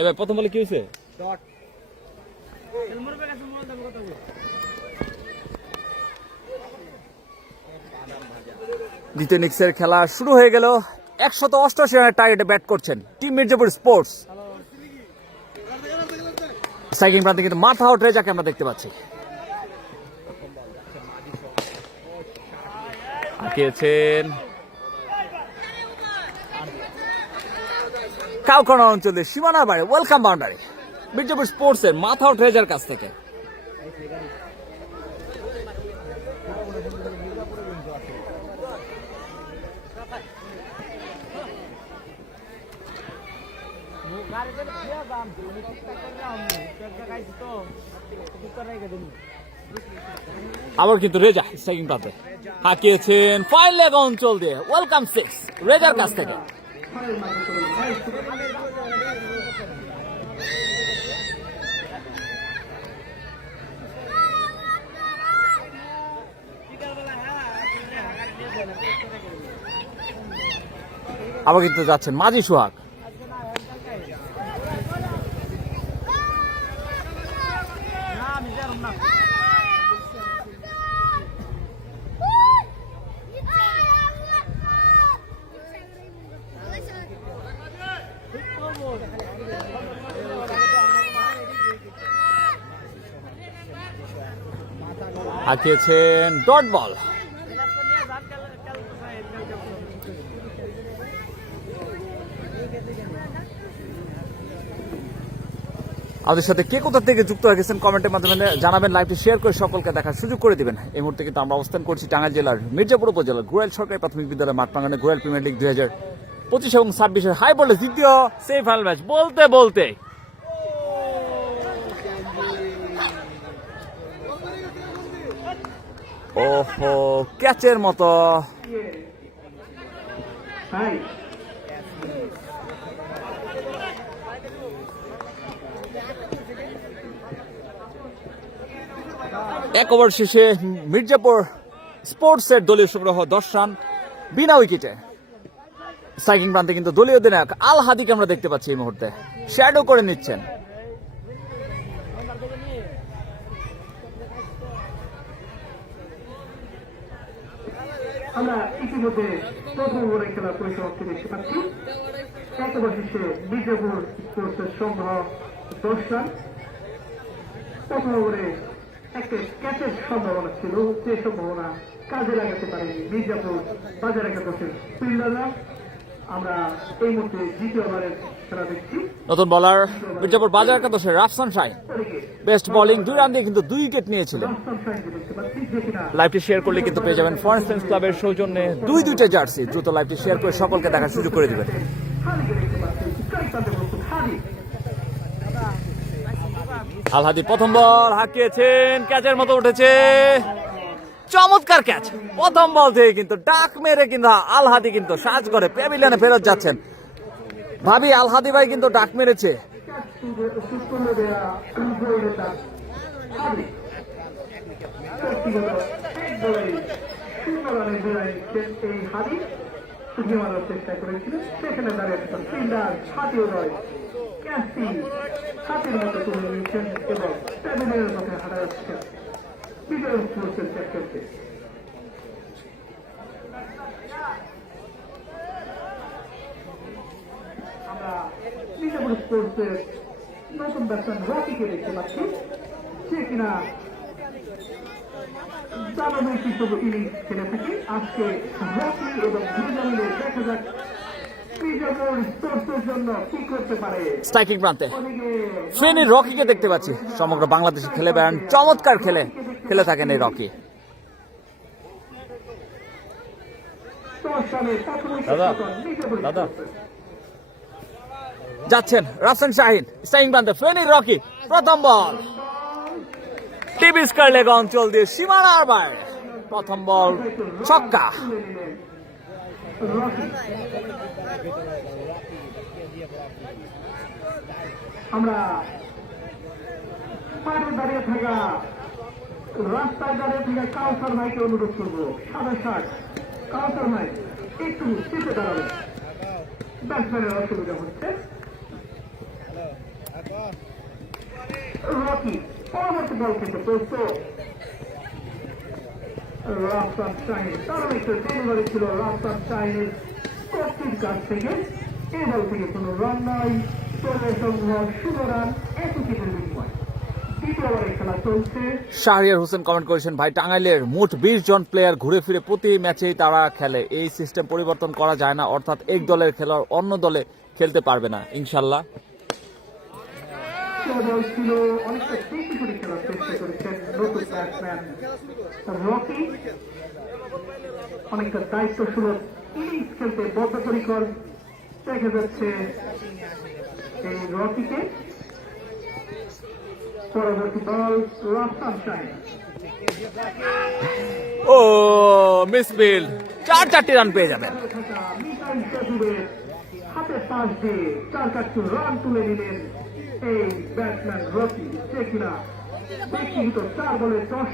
এবার প্রথম বলে কি হয়েছে? দ্বিতীয় ইনিংসের খেলা শুরু হয়ে গেল। 188 রানের টার্গেটে ব্যাট করছেন টিম মির্জাপুর স্পোর্টস। স্ট্রাইকিং প্রান্তে কিন্তু মাথা আউট রেজাকে আমরা দেখতে পাচ্ছি। আঁকিয়েছেন কাউখানা অঞ্চলে সীমানার বাইরে ওয়েলকাম বাউন্ডারি মির্জাপুর স্পোর্টস এর মাথা আউট রেজার কাছ থেকে। আবার কিন্তু রেজা স্ট্রাইকিং প্রান্তে হাঁকিয়েছেন ফাইল লেগ অঞ্চল দিয়ে ওয়েলকাম 6 রেজার কাছ থেকে। আবার কিন্তু যাচ্ছেন মাঝি সোহাগ। হাঁকিয়েছেন ডট বল। আমাদের সাথে কে কোথা থেকে যুক্ত হয়ে গেছেন কমেন্টের মাধ্যমে জানাবেন, লাইভটি শেয়ার করে সকলকে দেখার সুযোগ করে দিবেন। এই মুহূর্তে কিন্তু আমরা অবস্থান করছি টাঙ্গাইল জেলার মির্জাপুর উপজেলার ঘোরাইল সরকারি প্রাথমিক বিদ্যালয় মাঠ প্রাঙ্গণে ঘোরাইল প্রিমিয়ার লিগ 2025 এবং 26 হাই ভোল্টেজ দ্বিতীয় সেমিফাইনাল ম্যাচ বলতে বলতে ওহো ক্যাচের মতো এক ওভার শেষে মির্জাপুর স্পোর্টসের দলীয় সংগ্রহ 10 রান বিনা উইকেটে। স্ট্রাইকিং প্রান্তে কিন্তু দলীয় অধিনায়ক আল হাদিকে আমরা দেখতে পাচ্ছি এই মুহূর্তে শ্যাডো করে নিচ্ছেন। আমরা ইতিমধ্যে প্রথম ওভারের খেলার পরিসমাপ্তি দেখতে পাচ্ছি। এক ওভার শেষে মির্জাপুর স্পোর্টসের সংগ্রহ 10 রান। প্রথম ওভারে একটা ক্যাচের সম্ভাবনা ছিল, যে সম্ভাবনা কাজে লাগাতে পারেনি মির্জাপুর বাজার একাদশের ফিল্ডাররা। আমরা এই মুহূর্তে দ্বিতীয় ওভারের খেলা দেখছি। নতুন বলার মির্জাপুর বাজার একাদশের Rafsan Shahin best bowling 2 run দিয়ে কিন্তু 2 উইকেট নিয়েছিলেন। লাইভটি শেয়ার করলে কিন্তু পেয়ে যাবেন ফরেন ফ্রেন্ডস ক্লাবের সৌজন্যে 2টা জার্সি। দ্রুত লাইভটি শেয়ার করে সকলকে দেখার সুযোগ করে দিবেন। আল হাদি প্রথম বল হাঁকিয়েছেন, ক্যাচের মতো উঠেছে, চমৎকার ক্যাচ। প্রথম বল থেকে কিন্তু ডাক মেরে কিন্তু আল হাদি কিন্তু সাজ করে প্যাভিলিয়নে ফেরত যাচ্ছেন। ভাবি আল হাদি ভাই কিন্তু ডাক মেরেছে। চেষ্টা করেছিলেন, সেখানে দাঁড়িয়ে ফিল্ডার হাতিও রয় ক্যাচটি হাতের মতো তুলে নিয়েছেন এবং প্যাভিলিয়নের পথে হারা যাচ্ছেন বিজয় স্পোর্টসের ক্যাপ্টেনকে। আমরা মির্জাপুর স্পোর্টসের নতুন ব্যাটসম্যান রকিকে দেখতে পাচ্ছি, সে কিনা দানবের হিসেবে ইনিংস খেলে থাকে। আজকে রকি এবং দুজন মিলে দেখা যাক মির্জাপুর স্পোর্টসের জন্য কি করতে পারে। স্ট্রাইকিং প্রান্তে ফেনী রকিকে দেখতে পাচ্ছি, সমগ্র বাংলাদেশে খেলে বেড়ান, চমৎকার খেলে থাকেন এই রকি। দাদা যাচ্ছেন রাফসান শাহিন স্ট্রাইকিং প্রান্তে ফেনী রকি প্রথম বল টিভি স্কয়ার লেগ অঞ্চল দিয়ে সীমানার বাইরে প্রথম বল ছক্কা। আমরা মাঠে দাঁড়িয়ে থাকা রাস্তায় দাঁড়িয়ে থাকা কাউসার ভাইকে অনুরোধ করবো, সাদা শার্ট কাউসার ভাই একটু চেপে দাঁড়াবেন, ব্যাটসম্যানের অসুবিধা হচ্ছে। বল কিন্তু প্রস্তুত রাফসান শাহিন, তার একটা ডেলিভারি ছিল রাফসান শাহিনের কোচির কাছ থেকে। এই বল থেকে কোনো রান নয়, দলের সংগ্রহ 16 রান, 1 উইকেটের বিনিময়। দ্বিতীয় ওভারে খেলা চলছে। শাহরিয়ার হোসেন কমেন্ট করেছেন, ভাই টাঙ্গাইলের মোট 20 জন প্লেয়ার ঘুরে ফিরে প্রতি ম্যাচেই তারা খেলে, এই সিস্টেম পরিবর্তন করা যায় না, অর্থাৎ এক দলের খেলোয়াড় অন্য দলে খেলতে পারবে না ইনশাল্লাহ। বল ছিল অনেকটা বেশি করে খেলার চেষ্টা করেছেন নতুন ব্যাটসম্যান রকি, অনেকটা দায়িত্বশীল ইনিংস খেলতে বদ্ধপরিকর দেখা যাচ্ছে এই রকিকে। পরবর্তী বল রাফসান শাহিন, ও মিসফিল্ড, 4 রান পেয়ে যাবেন। মিসাইল সজীবের হাতের পাশ দিয়ে 4 রান তুলে নিলেন এই ব্যাটসম্যান রকি, যে কিনা ব্যক্তিগত 4 বলে 10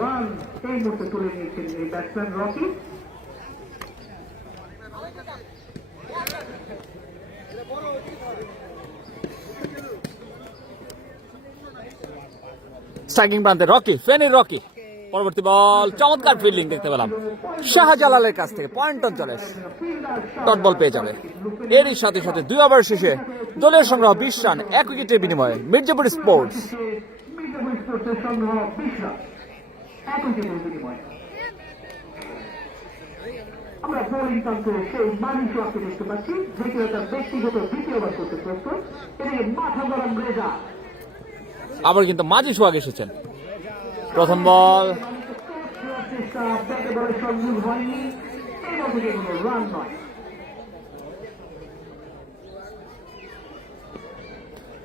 রান এই মুহূর্তে তুলে নিয়েছেন এই ব্যাটসম্যান রকি। স্ট্রাইকিং প্রান্তে রকি, ফেনীর রকি। পরবর্তী বল, চমৎকার ফিল্ডিং দেখতে পেলাম শাহজালালের কাছ থেকে, পয়েন্ট অঞ্চলে ডট বল পেয়ে যাবে। এরই সাথে সাথে 2 ওভার শেষে দলের সংগ্রহ 20 রান, 1 উইকেটের বিনিময়ে মির্জাপুর স্পোর্টস। মির্জাপুর স্পোর্টসের সংগ্রহ 20 রান, 1 উইকেটের বিনিময়ে। আমরা বোলিং প্রান্তে সেই মানিসওয়াকে দেখতে পাচ্ছি, যে কিনা তার ব্যক্তিগত 2য় ওভার করতে প্রস্তুত। এদিকে মাথা গরম রেজা, আবার কিন্তু মাঝি সোহাগ এসেছেন। প্রথম ball,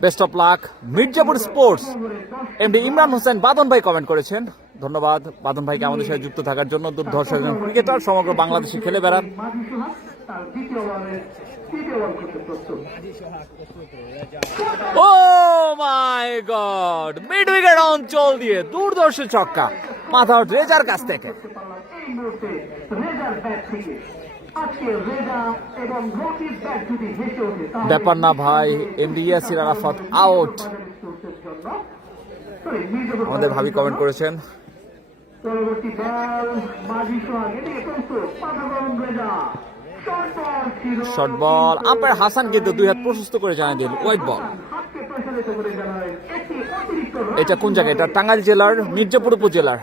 best of luck Mirzapur sports. MD Imran Hossain বাদন ভাই কমেন্ট করেছেন, ধন্যবাদ বাদন ভাইকে আমাদের সাথে যুক্ত থাকার জন্য। দুর্ধর্ষ একজন ক্রিকেটার, সমগ্র বাংলাদেশে খেলে বেড়ান। ও মাই গড, মিড উইকেট অঞ্চল দিয়ে দুর্ধর্ষ ছক্কা, মাথা রেজার কাছ থেকে। ব্যাপার না ভাই, এমডি ইয়াসির আরাফাত আউট, আমাদের ভাবি কমেন্ট করেছেন। পরবর্তী বল মাঝি সোহাগ, এদিকে প্রস্তুত পাতা গরম Reza, short ball, umpire Hasan কিন্তু 2 হাত প্রশস্ত করে জানিয়ে দিল ওয়াইড বল। এটা কোন জায়গায়? এটা টাঙ্গাইল জেলার মির্জাপুর উপজেলার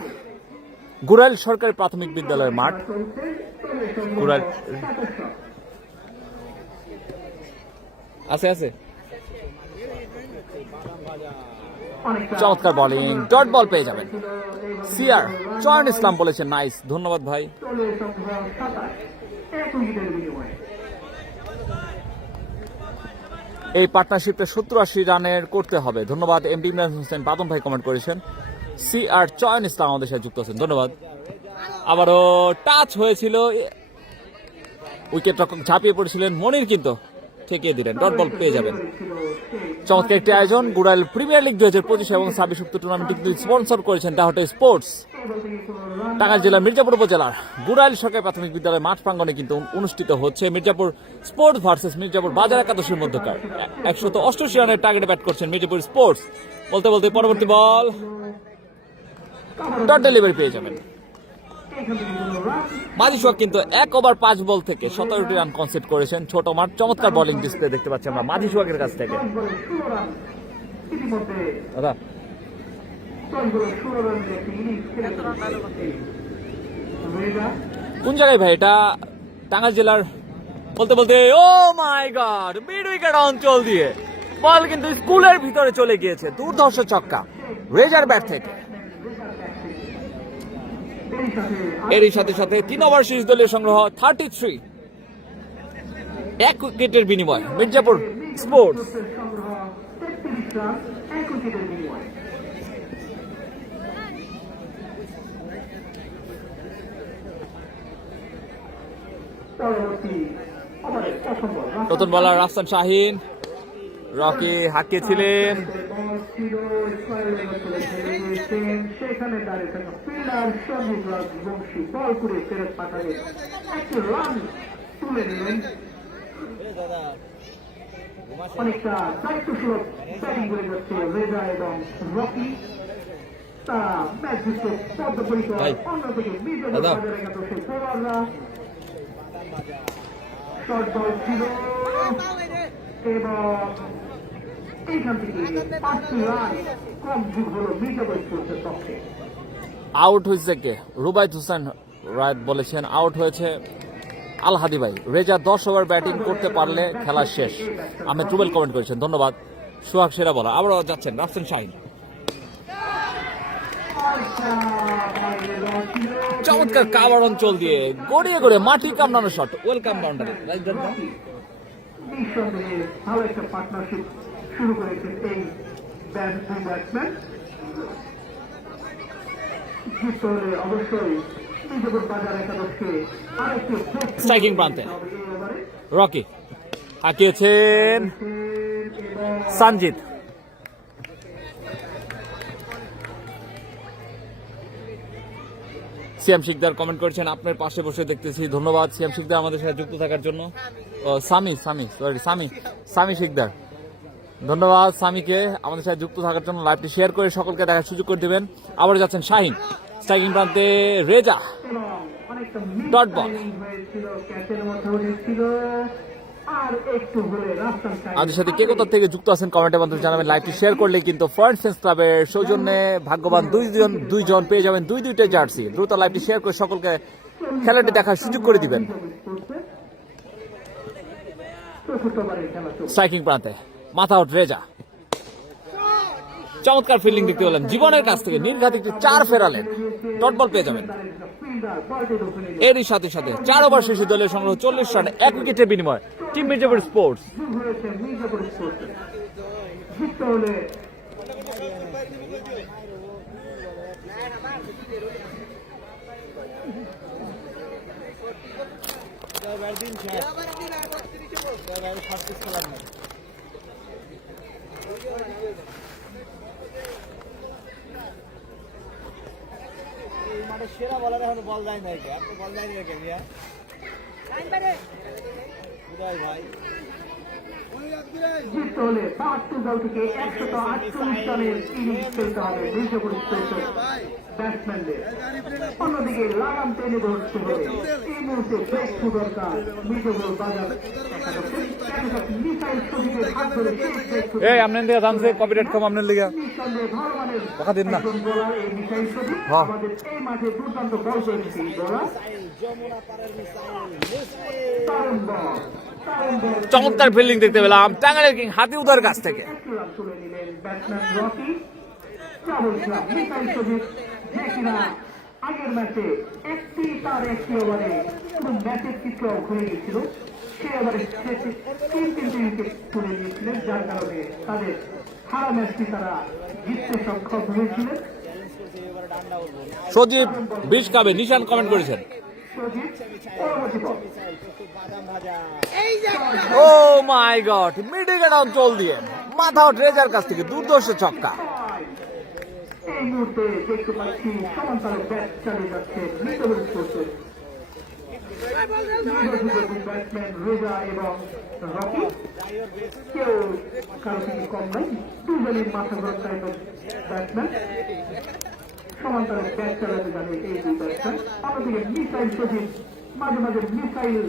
গুরাইল সরকারি প্রাথমিক বিদ্যালয়ের মাঠ। গুরাইল আছে আছে। চমৎকার বোলিং, ডট বল পেয়ে যাবেন। সিআর চয়ন ইসলাম বলেছেন নাইস, ধন্যবাদ ভাই। এই পার্টনারশিপে 70-80 রানের করতে হবে, ধন্যবাদ। এমডি ইমরান হোসেন বাদন ভাই কমেন্ট করেছেন। সিআর চয়ন ইসলাম আমাদের সাথে যুক্ত আছেন, ধন্যবাদ। আবারও টাচ হয়েছিল, উইকেট রক্ষক ঝাঁপিয়ে পড়েছিলেন, মনির কিন্তু ঠেকিয়ে দিলেন, ডট বল পেয়ে যাবেন। চমৎকার একটি আয়োজন, গুরাইল প্রিমিয়ার লিগ 2025 এবং 26 উক্ত টুর্নামেন্টটি কিন্তু স্পন্সর করেছেন দ্য হোটেল স্পোর্টস। টাঙ্গাইল জেলার মির্জাপুর উপজেলার গুরাইল সরকারি প্রাথমিক বিদ্যালয়ের মাঠ প্রাঙ্গণে কিন্তু অনুষ্ঠিত হচ্ছে মির্জাপুর স্পোর্টস ভার্সেস মির্জাপুর বাজার একাদশের মধ্যকার 188 রানের টার্গেটে ব্যাট করছেন মির্জাপুর স্পোর্টস। বলতে বলতে পরবর্তী বল, ডট ডেলিভারি পেয়ে যাবেন। মাঝি সোহাগ কিন্তু 1 ওভার 5 বল থেকে 17টি রান কনসিড করেছেন। ছোট মাঠ, চমৎকার বোলিং ডিসপ্লে দেখতে পাচ্ছি আমরা মাঝি সোহাগের কাছ থেকে। দাদা কোন জায়গায় ভাই? এটা টাঙ্গাইল জেলার। বলতে বলতে ও মাই গড, মিড উইকেট অঞ্চল দিয়ে বল কিন্তু স্কুলের ভিতরে চলে গিয়েছে, দুর্ধর্ষ ছক্কা রেজার ব্যাট থেকে। এরই সাথে সাথে 3 ওভার শেষ দলীয় সংগ্রহ 33, 1 উইকেটের বিনিময় মির্জাপুর স্পোর্টস। নতুন বলার রাফসান শাহিন, রকি হাঁকিয়েছিলেন, সেখানে দাঁড়িয়ে থাকা ফিল্ডার সঞ্জীব রাজবংশী বল করে ফেরত পাঠালেন, একটি রান তুলে নিলেন। অনেকটা দায়িত্বশীল ব্যাটিং করে যাচ্ছে রেজা এবং রকি। তারা ম্যাচ জিততে বদ্ধপরিকর। অন্যদিকে মির্জাপুর বাজার একাদশের বোলাররা শর্ট বল ছিল এবং এইখান থেকে 5টি রান কম যুগ হলো মির্জাপুর স্পোর্টসের পক্ষে। আউট হয়েছে কে? রুবাইত হোসেন রায়ত বলেছেন আউট হয়েছে আল হাদি ভাই। রেজা 10 ওভার ব্যাটিং করতে পারলে খেলা শেষ। আহমেদ রুবেল কমেন্ট করেছেন, ধন্যবাদ। সোহাগ সেরা বলা আবারও যাচ্ছেন রাফসান শাহিন। চমৎকার কাভার অঞ্চল দিয়ে গড়িয়ে গড়িয়ে মাটি কামড়ানো শট, ওয়েলকাম বাউন্ডারি। নিঃসন্দেহে ভালো একটা পার্টনারশিপ শুরু করেছেন এই ব্যাটসম্যান। জিততে হলে অবশ্যই মির্জাপুর বাজার একাদশকে আরেকটু স্ট্রাইকিং প্রান্তে রকি হাঁকিয়েছেন সঞ্জিত। সিয়াম শিকদার কমেন্ট করেছেন আপনার পাশে বসে দেখতেছি, ধন্যবাদ সিয়াম শিকদার আমাদের সাথে যুক্ত থাকার জন্য। সামি শিকদার, ধন্যবাদ সামিকে আমাদের সাথে যুক্ত থাকার জন্য। লাইভটি শেয়ার করে সকলকে দেখার সুযোগ করে দেবেন। আবার যাচ্ছেন শাহিন, স্ট্রাইকিং প্রান্তে রেজা, ডট বল। আমাদের সাথে কে কোথা থেকে যুক্ত আছেন কমেন্টের মাধ্যমে জানাবেন। লাইভটি শেয়ার করলে কিন্তু ফরেন সেন্স ক্লাবের সৌজন্যে ভাগ্যবান দুইজন পেয়ে যাবেন 2টা জার্সি। দ্রুত লাইভটি শেয়ার করে সকলকে খেলাটি দেখার সুযোগ করে দিবেন। স্ট্রাইকিং প্রান্তে মাথা আউট রেজা, চমৎকার ফিল্ডিং দেখতে পেলাম জীবনের কাছ থেকে। নির্ঘাত একটি 4 ফেরালেন, ডট বল পেয়ে যাবেন। এরই সাথে সাথে 4 ওভার শেষে দলের সংগ্রহ 40 রান 1 উইকেটের বিনিময়। Team Mirzapur sports. সেরা বলার এখন বল যায় না, বল যায় না ভাই। জিততে হলে 5টি দল থেকে 148 রানের ইনিংস খেলতে হবে মির্জাপুর স্পোর্টসের ব্যাটসম্যানদের। অন্যদিকে লাগাম টেনে ধরতে হবে। এই মুহূর্তে ব্রেকথ্রু দরকার মির্জাপুর বাজার একাদশের। মিসাইল শরীফের হাত ধরে এই আপনার দিকে থামছে কপিরাইট কম আপনার লিগা নিঃসন্দেহে ভালো মানের কথা দিন না। একজন বোলার এই মিসাইল শরীফ। আমাদের এই মাঠে দুর্দান্ত বল করেছে এই বোলার। দারুণ বল, দারুণ বল। চমৎকার ফিল্ডিং দেখতে পেলাম টাঙ্গাইলের কিং হাতি উদার কাছ থেকে। তুলে নিলেন ব্যাটসম্যান রকি। যা বলছিলাম মিসাইল শরীফ যে কিনা আগের ম্যাচে তার একটি ওভারে পুরো ম্যাচের চিত্র ঘুরে গেছিল। সে ওভারে 3 উইকেট তুলে নিয়েছিলেন, যার কারণে তাদের সারা ম্যাচটি তারা জিততে সক্ষম হয়েছিলেন। সজীব 20 কাবে নিশান কমেন্ট করেছেন। পরবর্তী বল ও মাই গড, মিডিল অঞ্চল দিয়ে মাথা আউট রেজার কাছ থেকে দুর্ধর্ষ ছক্কা। এই মুহূর্তে দেখতে পাচ্ছি সমান্তরাল ব্যাট চালিয়ে যাচ্ছে মির্জাপুর স্পোর্টসের ব্যাটসম্যান রেজা এবং রকি। কেউ কারো থেকে কম নয়, দুজনের মাথা ঘর টাইপের ব্যাটসম্যান। সমান্তরাল ব্যাট চালাতে জানে এই 2 ব্যাটসম্যান। অন্যদিকে মিসাইল শরীফ মাঝে মাঝে মিসাইল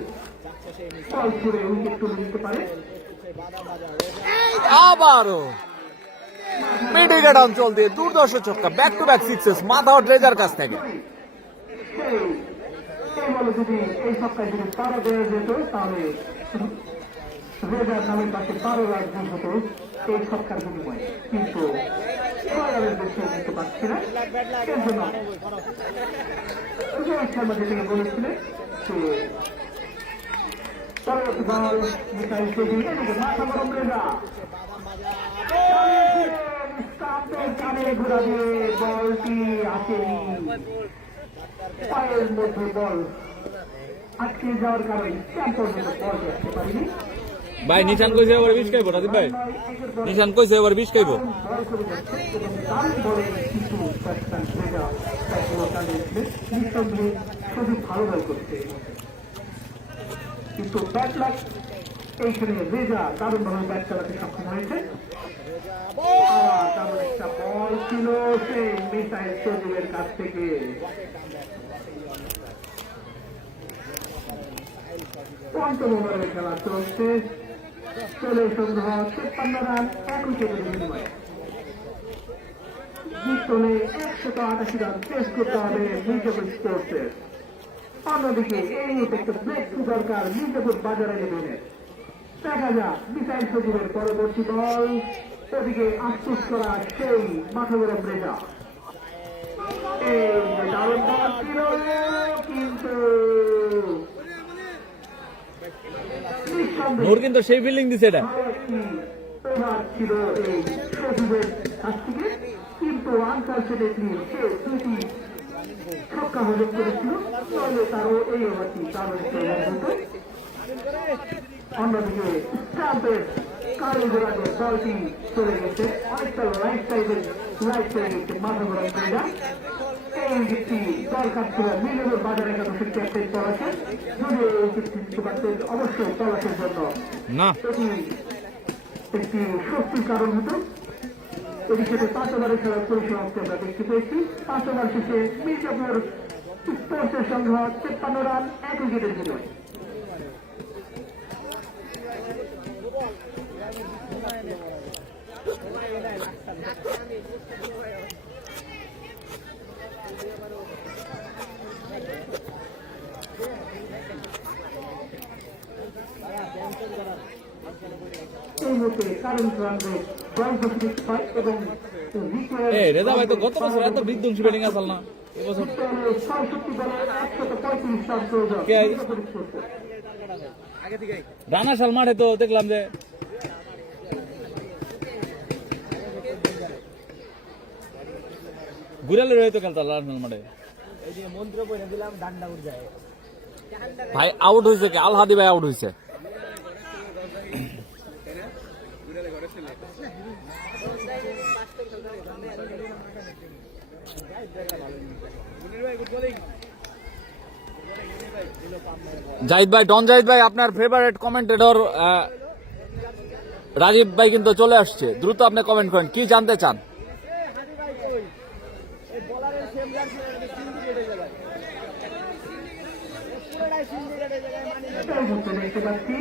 বল ছুড়ে উইকেট তুলে দিতে পারে। আবারও মিডিল অঞ্চল দিয়ে দুর্ধর্ষ ছক্কা, ব্যাক টু ব্যাক সিক্সেস মাথা আউট রেজার কাছ থেকে। এই বলে যদি এই সপ্তাহে যদি 12 দেওয়া যেত তাহলে রেজার নামের পাশে 12 রান যোগ হতো এই সপ্তাহের বিনিময়ে, কিন্তু 6 রানের বেশি দিতে পারছি না। এর জন্য শর্মা যেটাকে বলেছিলেন যে পরবর্তী বল মিসাইল শরীফ, এদিকে মাথা গরম রেজা কানে ঘোরা দিয়ে বলটি আসেনি, পায়ের মধ্যে বল আটকে যাওয়ার কারণে পর্যন্ত বল আসতে পারিনি। ভাই নিশান কইছে এবার 20 খাইবো রাজীব ভাই, নিশান কইছে এবার 20 খাইবো। কিন্তু খুবই ভালো বল করছে, কিন্তু ব্যাট লাক এইখানে রেজা দারুণভাবে ব্যাট চালাতে সক্ষম হয়েছে। তেমন একটা বল ছিল সেই মিসাইল সজীবের কাছ থেকে। পঞ্চম ওভারের খেলা চলছে, চলে সংগ্রহ 53 রান 1 উইকেটের বিনিময়ে। জিতলে 188 রান চেস করতে হবে মির্জাপুর স্পোর্টসের। অন্যদিকে এই মুহূর্তে একটা ব্রেক থ্রু দরকার মির্জাপুর বাজারে লেভেলের। দেখা যাক মিসাইল সজীবের পরবর্তী বল, ওদিকে আফসোস করা সেই মাথা গরম রেজা। এই যে দারুণ বল ছিল, কিন্তু নূর কিন্তু সেই ফিল্ডিং দিছে এটা। ওভার ছিল এই সজীবের কাছ থেকে, কিন্তু আনফর্চুনেটলি সে দুটি ছক্কা হজম করেছিল, তাহলে তারও এই ওভারটি দারুণ হতো। অন্যদিকে স্টাম্পের কালো গোড়াতে বলটি চলে গেছে, অনেকটা লাইফ চলে গেছে মাথা গোড়ার জায়গা। এই উইকেটটি দরকার ছিল মির্জাপুর বাজার একাদশের ক্যাপ্টেন পলাশের, যদি এই উইকেটটি দিতে পারতেন অবশ্যই পলাশের জন্য না এটি একটি স্বস্তির কারণ হতো। এদিকে 5 ওভারের খেলার পরিসমাপ্তি আমরা দেখতে পেয়েছি। 5 ওভার শেষে মির্জাপুর স্পোর্টসের সংগ্রহ 53 রান 1 উইকেটের বিনিময়ে। এই মুহূর্তে কারেন্ট রান রেট 12.6 এবং রেজা ভাই তো গত বছর এত বিধ্বংসী ব্যাটিং আসল না, এবছর 66 বলে 135 রান প্রয়োজন। রানা সাল মাঠে তো দেখলাম যে গুড়ালের হয়তো খেলতো রানা মাঠে। এই যে মন্ত্র পড়ে দিলাম ডান্ডা উড়ে যায়। ভাই আউট হয়েছে কি? আল হাদি ভাই আউট হয়েছে। জাহিদ ভাই, ডন জাহিদ ভাই, আপনার ফেভারিট কমেন্টেটর রাজীব ভাই কিন্তু চলে আসছে, দ্রুত আপনি কমেন্ট করেন, কি জানতে চান? দেখতে পাচ্ছি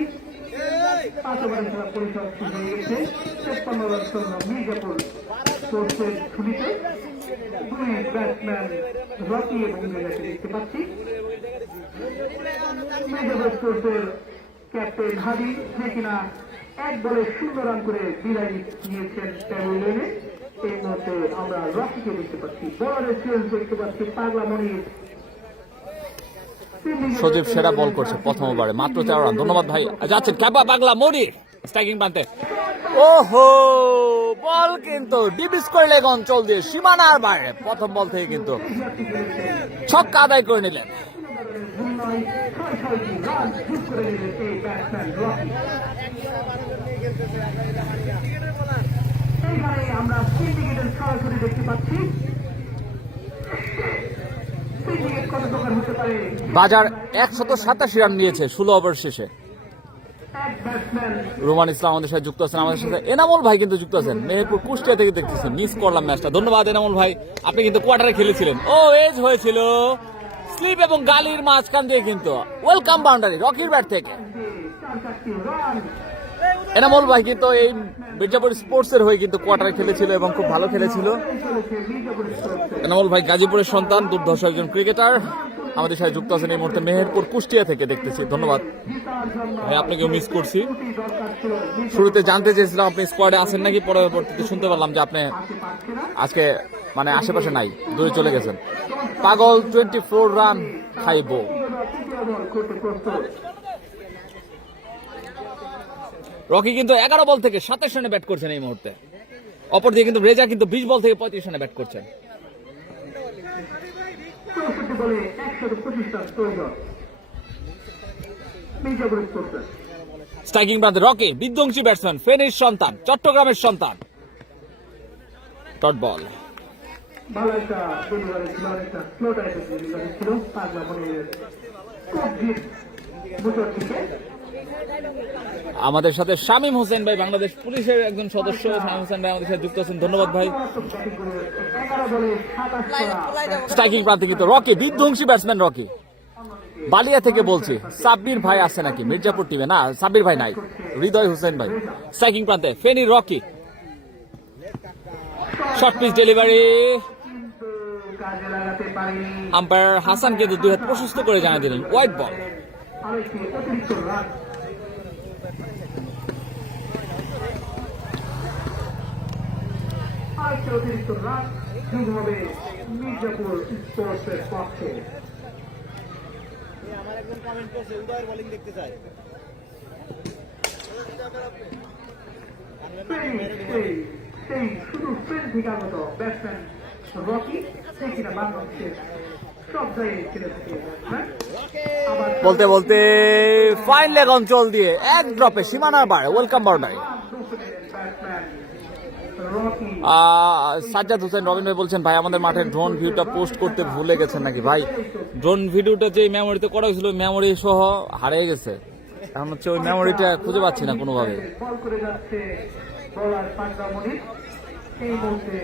5 ওভারের খেলা পরিসমাপ্তি হয়ে গেছে। 53 রান সংগ্রহ মির্জাপুর স্পোর্টসের ছুটিতে। দুই ব্যাটসম্যান রকি এবং রেজাকে দেখতে পাচ্ছি। মির্জাপুর স্পোর্টসের ক্যাপ্টেন হাদি, যে কিনা 1 বলে 0 রান করে বিদায় নিয়েছেন প্যাভিলিয়নে। এই মুহূর্তে আমরা রকিকে দেখতে পাচ্ছি। বলারের চেঞ্জ দেখতে পাচ্ছি পাগলা মনির। সজীব সেরা বল করছে প্রথম ওভারে, মাত্র 4 রান। ধন্যবাদ ভাই। যাচ্ছেন ক্যাপা পাগলা মরি স্ট্রাইকিং প্রান্তে। ওহো, বল কিন্তু ডিপ স্কোয়ার লেগ অঞ্চল দিয়ে সীমানার বাইরে, প্রথম বল থেকে কিন্তু ছক্কা আদায় করে নিলেন। আমরা সিন্ডিকেটের সরাসরি দেখতে পাচ্ছি। সিন্ডিকেট কত প্রকার হতে পারে? বাজার 187 রান নিয়েছে 16 ওভার শেষে। রোমান ইসলাম আমাদের সাথে যুক্ত আছেন, আমাদের সাথে এনামুল ভাই কিন্তু যুক্ত আছেন মেহেরপুর কুষ্টিয়া থেকে দেখতেছেন। মিস করলাম ম্যাচটা, ধন্যবাদ এনামুল ভাই, আপনি কিন্তু কোয়ার্টারে খেলেছিলেন। ও এজ হয়েছিল স্লিপ এবং গালির মাঝখান দিয়ে কিন্তু ওয়েলকাম বাউন্ডারি রকির ব্যাট থেকে। এনামুল ভাই কিন্তু এই মির্জাপুর স্পোর্টসের হয়ে কিন্তু কোয়ার্টারে খেলেছিল এবং খুব ভালো খেলেছিল। এনামুল ভাই গাজীপুরের সন্তান, দুর্ধর্ষ একজন ক্রিকেটার, আমাদের সাথে যুক্ত আছেন এই মুহূর্তে মেহেরপুর কুষ্টিয়া থেকে দেখতেছি। ধন্যবাদ ভাই, আপনাকেও মিস করছি। শুরুতে জানতে চেয়েছিলাম আপনি স্কোয়াডে আছেন নাকি, পরবর্তীতে শুনতে পারলাম যে আপনি আজকে মানে আশেপাশে নাই, দূরে চলে গেছেন। পাগল 24 রান খাইব। রকি কিন্তু 11 বল থেকে 27 রানে ব্যাট করছেন এই মুহূর্তে। অপরদিকে কিন্তু রেজা কিন্তু 20 বল থেকে 35 রানে ব্যাট করছেন। স্ট্রাইকিং প্রান্তে রকি, বিধ্বংসী ব্যাটসম্যান, ফেনীর সন্তান, চট্টগ্রামের সন্তান। Dot ball. ভালো একটা ডেলিভারি ছিল, অনেকটা স্লো টাইপের ডেলিভারি ছিল পাগলা মনিরের কোপ দিয়ে বুটোর থেকে। আমাদের সাথে শামীম হোসেন ভাই, বাংলাদেশ পুলিশের একজন সদস্য। শামীম হোসেন ভাই আমাদের সাথে যুক্ত আছেন, ধন্যবাদ ভাই। 11 বলে 27 স্ট্রাইকিং প্রান্তে কিন্তু রকি, বিধ্বংসী ব্যাটসম্যান রকি। বালিয়া থেকে বলছি, সাব্বির ভাই আছে নাকি মির্জাপুর টিমে? না, সাব্বির ভাই নাই, হৃদয় হোসেন ভাই। স্ট্রাইকিং প্রান্তে Feni Rocky, short pitch delivery, কাজে লাগাতে পারেনি। আম্পায়ার হাসান কিন্তু দুই হাত প্রশস্ত করে জানিয়ে দিলেন হোয়াইট বল। আরেকটি অতিরিক্ত রান। আরেকটি অতিরিক্ত রান যোগ হবে মির্জাপুর স্পোর্টসের পক্ষে। আমার একজন কমেন্ট করছে উদয়ের বোলিং দেখতে চাই। সেই শুধু ফ্রেন্ড থেকে আগত ব্যাটসম্যান রকি, সে কিনা বাংলাদেশের সব জায়গায় খেলে থাকে ব্যাটসম্যান। আবার বলতে বলতে ফাইন লেগ অঞ্চল দিয়ে এক ড্রপে সীমানার বাইরে welcome boundary. Batsman Rocky Sajjad Hossain Robin ভাই বলছেন, ভাই আমাদের মাঠের ড্রোন ভিউটা পোস্ট করতে ভুলে গেছেন নাকি? ভাই ড্রোন ভিডিওটা যে মেমোরিতে করা হয়েছিল, মেমোরি সহ হারিয়ে গেছে। এখন হচ্ছে ওই মেমোরিটা খুঁজে পাচ্ছি না কোনোভাবে। বল করে যাচ্ছে বোলার পান্ডা মনির। এই মুহূর্তে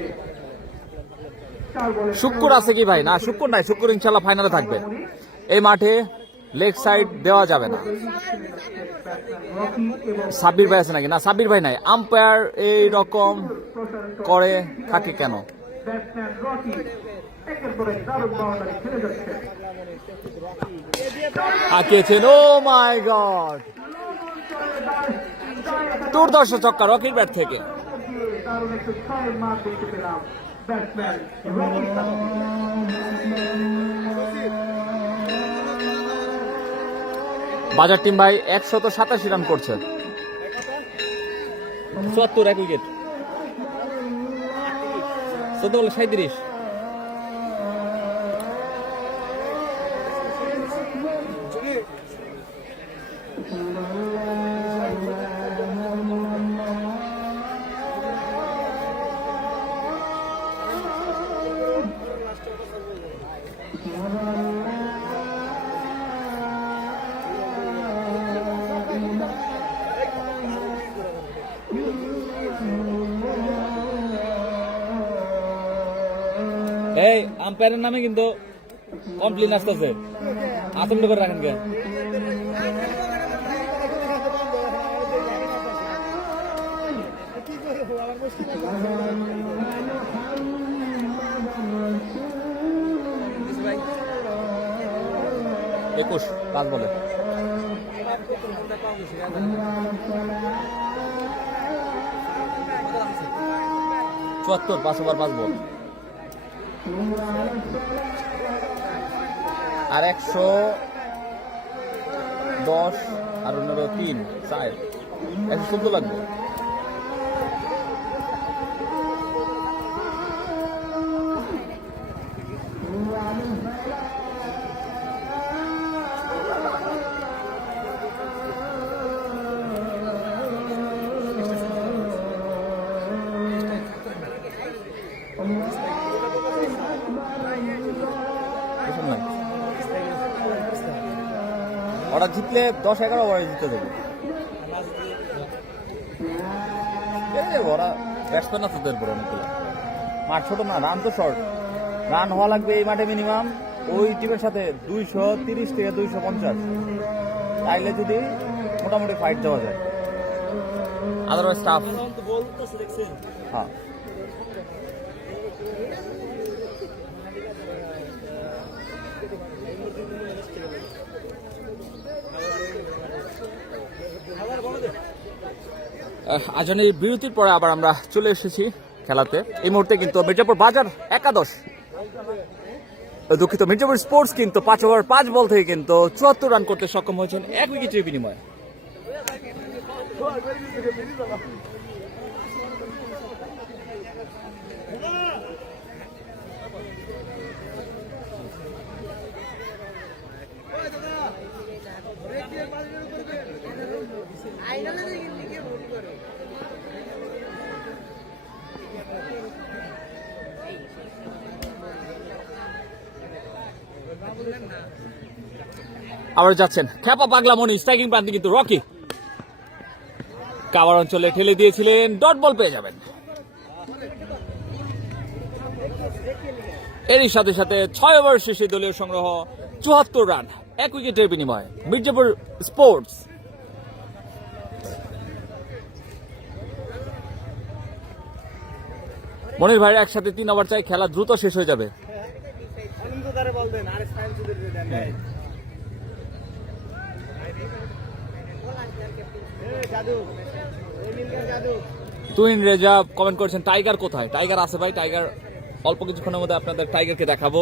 4 বলে শুক্র আছে কি ভাই? না, শুক্র নাই, শুক্র ইনশাল্লাহ ফাইনালে থাকবে। এই মাঠে লেগ সাইড দেওয়া যাবে না। রকি এবং সাব্বির ভাই আছে নাকি? না, সাব্বির ভাই নাই। আম্পায়ার এই রকম প্রসারিত করে থাকে কেন? ব্যাটসম্যান রকি একের পর এক দারুণ বাউন্ডারি খেলে যাচ্ছে। হাঁকিয়েছেন, ও মাই গড, দুর্দর্শ ছক্কা রকির ব্যাট থেকে। দারুণ একটু ছয়ের মার দেখতে পেলাম ব্যাটসম্যান রকির কাছে। বাজার টিম ভাই 187 রান করছে, 74 এক উইকেট, 14 বলে 37। এই আম্পায়ারের নামে কিন্তু কমপ্লেন আসতেছে, আতঙ্ক করে রাখেন কেন? একুশ 5 বলে 74, 5 ওভার 5 বল। আর 110 আর 3 4 114 লাগবে। ওরা জিতলে 10-11 ওভারে জিতে দেবে। ওরা ব্যাটসম্যান আছে তোদের বড় অনেকগুলো, মাঠ ছোট না, রান তো শর্ট। রান হওয়া লাগবে এই মাঠে মিনিমাম ওই টিমের সাথে 230 থেকে 250, তাইলে যদি মোটামুটি ফাইট দেওয়া যায়। Otherwise tough. হ্যাঁ, আজানের বিরতির পরে আবার আমরা চলে এসেছি খেলাতে। এই মুহূর্তে কিন্তু মির্জাপুর বাজার একাদশ, দুঃখিত, মির্জাপুর স্পোর্টস কিন্তু 5 ওভার 5 বল থেকে কিন্তু 74 রান করতে সক্ষম হয়েছেন 1 উইকেটের বিনিময়ে। আবার যাচ্ছেন খেপা পাগলা মনি, স্ট্রাইকিং প্রান্তে কিন্তু রকি। কাভার অঞ্চলে ঠেলে দিয়েছিলেন, ডট বল পেয়ে যাবেন। এরই সাথে সাথে 6 ওভার শেষে দলীয় সংগ্রহ 74 রান, 1 উইকেটের বিনিময়ে মির্জাপুর স্পোর্টস। মনির ভাইয়ের একসাথে 3 ওভার চাই, খেলা দ্রুত শেষ হয়ে যাবে। তুহিন রেজা কমেন্ট করেছেন টাইগার কোথায়? টাইগার আছে ভাই, টাইগার অল্প কিছুক্ষণের মধ্যে আপনাদের টাইগারকে দেখাবো।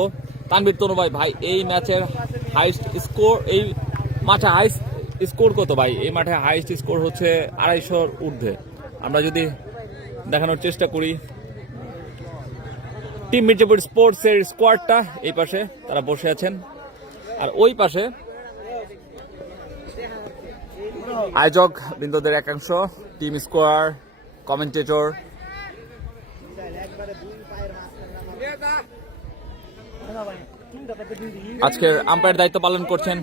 তানভীর তনু ভাই, ভাই এই ম্যাচের হাইস্ট স্কোর, এই মাঠে হাইস্ট স্কোর কত ভাই? এই মাঠে হাইস্ট স্কোর হচ্ছে 250-র ঊর্ধ্বে। আমরা যদি দেখানোর চেষ্টা করি, টিম মির্জাপুর স্পোর্টস এর স্কোয়াডটা এই পাশে তারা বসে আছেন, আর ওই পাশে আয়োজক বৃন্দদের একাংশ, টিম স্কোয়ার, কমেন্টেটর। আজকের আম্পায়ার দায়িত্ব পালন করছেন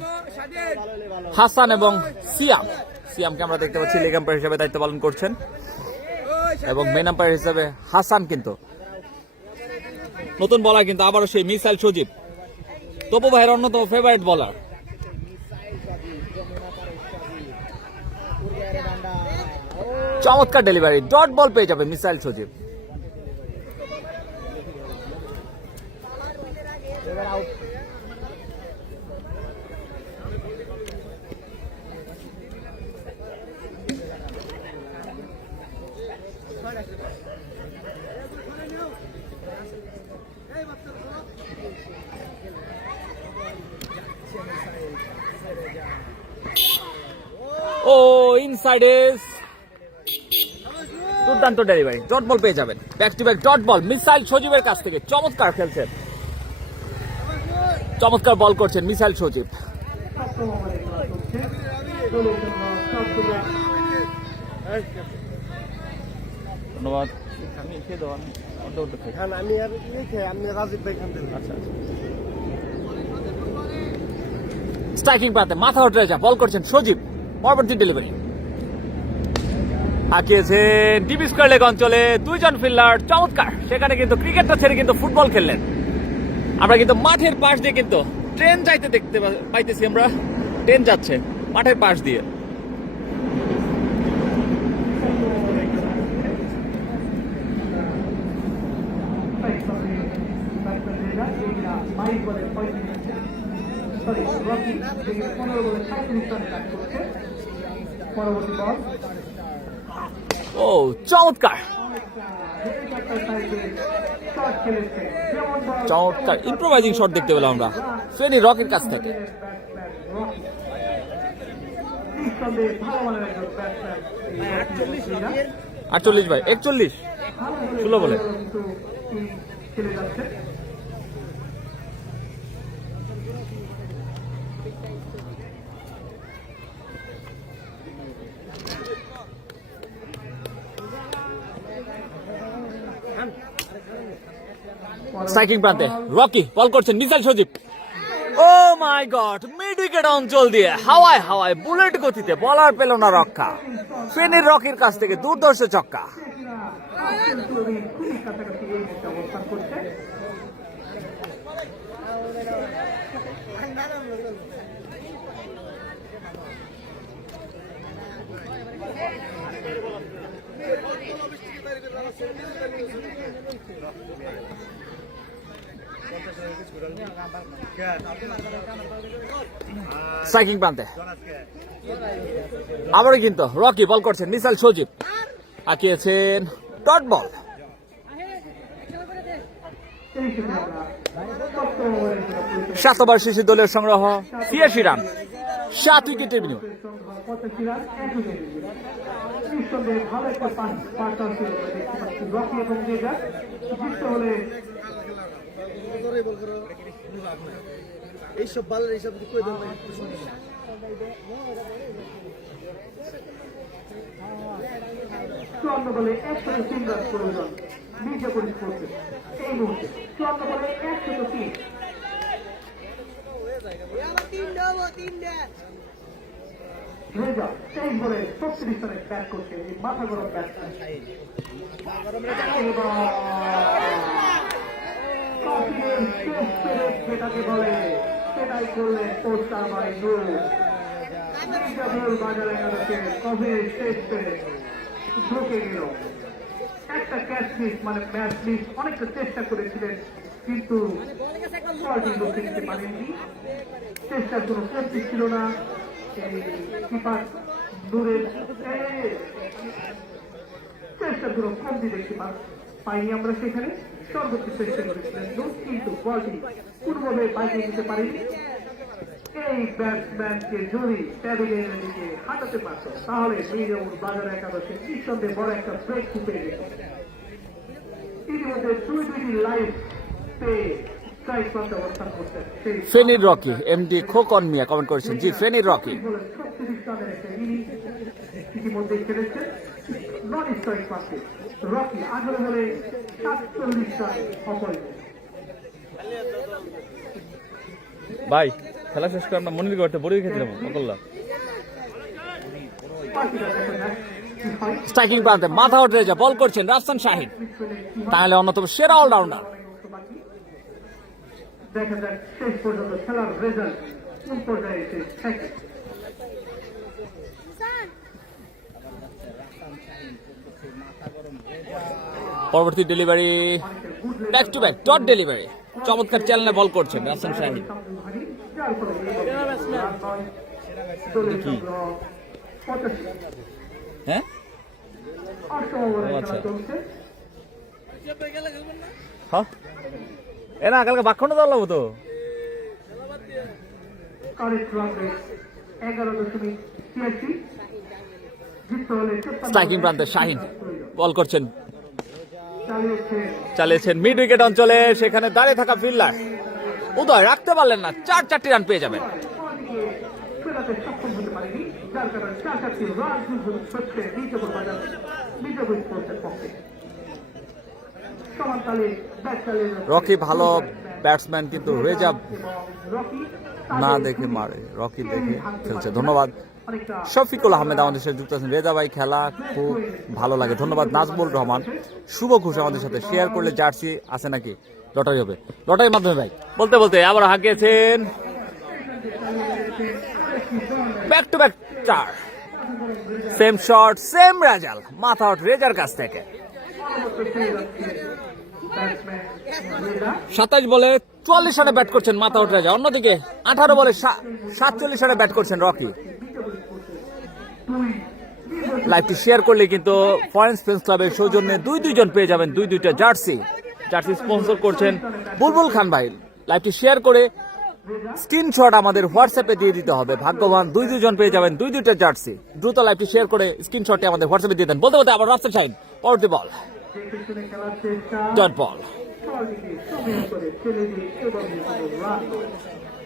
হাসান এবং সিয়াম। সিয়ামকে আমরা দেখতে পাচ্ছি লেগ আম্পায়ার হিসেবে দায়িত্ব পালন করছেন, এবং মেন আম্পায়ার হিসেবে হাসান। কিন্তু নতুন বলার কিন্তু আবারও সেই মিসাইল সজীব, তপু ভাইয়ের অন্যতম ফেভারিট বলার। চমৎকার ডেলিভারি, ডট বল পেয়ে যাবে মিসাইল সজীব। ও ইনসাইড এজ, দুর্দান্ত ডেলিভারি, ডট বল পেয়ে যাবেন। Back to back dot ball missile সজীবের কাছ থেকে। চমৎকার খেলছেন, চমৎকার বল করছেন মিসাইল সজীব। ধন্যবাদ। স্ট্রাইকিং প্রান্তে মাথা উঠে যা বল করছেন সজীব, পরবর্তী ডেলিভারি হাঁকিয়েছেন ডিবি স্কয়ার লেগ অঞ্চলে, 2 জন ফিল্ডার। চমৎকার, সেখানে কিন্তু ক্রিকেটটা ছেড়ে কিন্তু ফুটবল খেললেন। আমরা কিন্তু মাঠের পাশ দিয়ে কিন্তু ট্রেন যাইতে দেখতে পাইতেছি, আমরা ট্রেন যাচ্ছে মাঠের পাশ দিয়ে। ও চমৎকার, চমৎকার ইম্প্রোভাইজিং শট দেখতে পেলাম আমরা ফেনী রকের কাছ থেকে। 48 ভাই, 41 ষোলো বলে। স্ট্রাইকিং প্রান্তে রকি বল করছেন মিসাইল সজীব। ও মাই গড, মিড উইকেট অঞ্চল দিয়ে হাওয়ায় হাওয়ায় বুলেট গতিতে বলার পেল না রক্ষা। ফেনীর রকির কাছ থেকে দুর্ধর্ষ ছক্কা। স্ট্রাইকিং প্রান্তে আবারও কিন্তু রকি বল করছেন মিসাইল সজীব, আঁকিয়েছেন ডট বল। 7 ওভার শেষে দলের সংগ্রহ 86 রান, 7 উইকেটের বিনিময়ে। এইসব বালের এইসব করে দেন ভাই। 54 বলে 103 রান প্রয়োজন মির্জাপুর স্পোর্টসের এই মুহূর্তে। 54 বলে 103। রেজা 23 বলে 36 রানে ব্যাট করছে এই মাথা গরম ব্যাটসম্যান। কনফিডেন্স টেস্ট পেরেড যেটাকে বলে সেটাই করলেন পোস্টার বাই নূর। মির্জাপুর বাজার একাদশের কনফিডেন্স টেস্ট পেরেড ঢুকে গেল। একটা ক্যাচ মিস মানে ম্যাচ মিস, অনেকটা চেষ্টা করেছিলেন কিন্তু বলটি ধরতে নিতে পারেননি। চেষ্টার কোনো কমতি ছিল না এই কিপার নূরের, চেষ্টার কোনো কমতি দেখতে পাইনি আমরা সেখানে। সর্বোচ্চ চেষ্টা করেছিলেন নূর কিন্তু বলটি কোনোভাবে বাইরে নিতে পারেনি। এই ব্যাটসম্যানকে যদি টেবিলের দিকে হাঁটাতে পারত তাহলে মির্জাপুর বাজার একাদশে নিঃসন্দেহে বড় একটা ব্রেক পেয়ে যেত। ইতিমধ্যে দুইটি লাইভ পেয়ে স্ট্রাইক প্রান্তে অবস্থান করছেন সেই ফেনীর রকি এমডি খোকন মিয়া কমেন্ট করেছেন, জি ফেনীর রকি। 36 রানের একটা ইনিংস ইতিমধ্যে খেলেছেন নন স্ট্রাইক প্রান্তে। রকি 18 বলে 47 রান অপরাজিত। ভাই খেলা শেষ করে আমরা মনির ঘরতে বড়ি খেয়েছিলাম অকল্লা। পার্টিটা দেখা যাক কি হয়। স্ট্রাইকিং প্রান্তে মাথা উঠে যা বল করছেন রাফসান শাহিন, তাহলে অন্যতম সেরা অলরাউন্ডার। দেখা যাক শেষ পর্যন্ত খেলার রেজাল্ট কোন পর্যায়ে এসে থাকে। পরবর্তী delivery back to back dot delivery, চমৎকার চ্যানেলে বল করছেন রাফসান শাহিন। হ্যাঁ আচ্ছা হ্যাঁ এ না কালকে বাক্যটা দেওয়া লাগবো তো। স্ট্রাইকিং প্রান্তে শাহিন বল করছেন, চালিয়েছেন মিড উইকেট অঞ্চলে, সেখানে দাঁড়িয়ে থাকা ফিল্ডার উদয় রাখতে পারলেন না, 4 রান পেয়ে যাবেন। রকি ভালো ব্যাটসম্যান কিন্তু রেজা না দেখে মারে, রকি দেখে খেলছে। ধন্যবাদ শফিকুল আহমেদ আমাদের সাথে যুক্ত আছেন। রেজা ভাই খেলা খুব ভালো লাগে, ধন্যবাদ। নাজমুল রহমান শুভ ঘোষ আমাদের সাথে শেয়ার করলে জার্সি আছে নাকি, লটারি হবে, লটারির মাধ্যমে ভাই। বলতে বলতে আবার হাঁকিয়েছেন back to back 4, same shot same result, মাথা আউট রেজার কাছ থেকে। 27 বলে 44 রানে ব্যাট করছেন মাথা আউট রেজা, অন্যদিকে 18 বলে 47 রানে ব্যাট করছেন রকি। লাইভটি শেয়ার করলে কিন্তু ফরেন ফ্রেন্ডস ক্লাবের সৌজন্যে দুইজন পেয়ে যাবেন 2টা জার্সি স্পন্সর করছেন বুলবুল খান ভাই। লাইভটি শেয়ার করে স্ক্রিনশট আমাদের হোয়াটসঅ্যাপে দিয়ে দিতে হবে, ভাগ্যবান 2জন পেয়ে যাবেন 2টা জার্সি। দ্রুত লাইভটি শেয়ার করে স্ক্রিনশটটি আমাদের হোয়াটসঅ্যাপে দিয়ে দেন। বলতে বলতে আবার রাফসান শাহিন পরবর্তী বল ডট বল।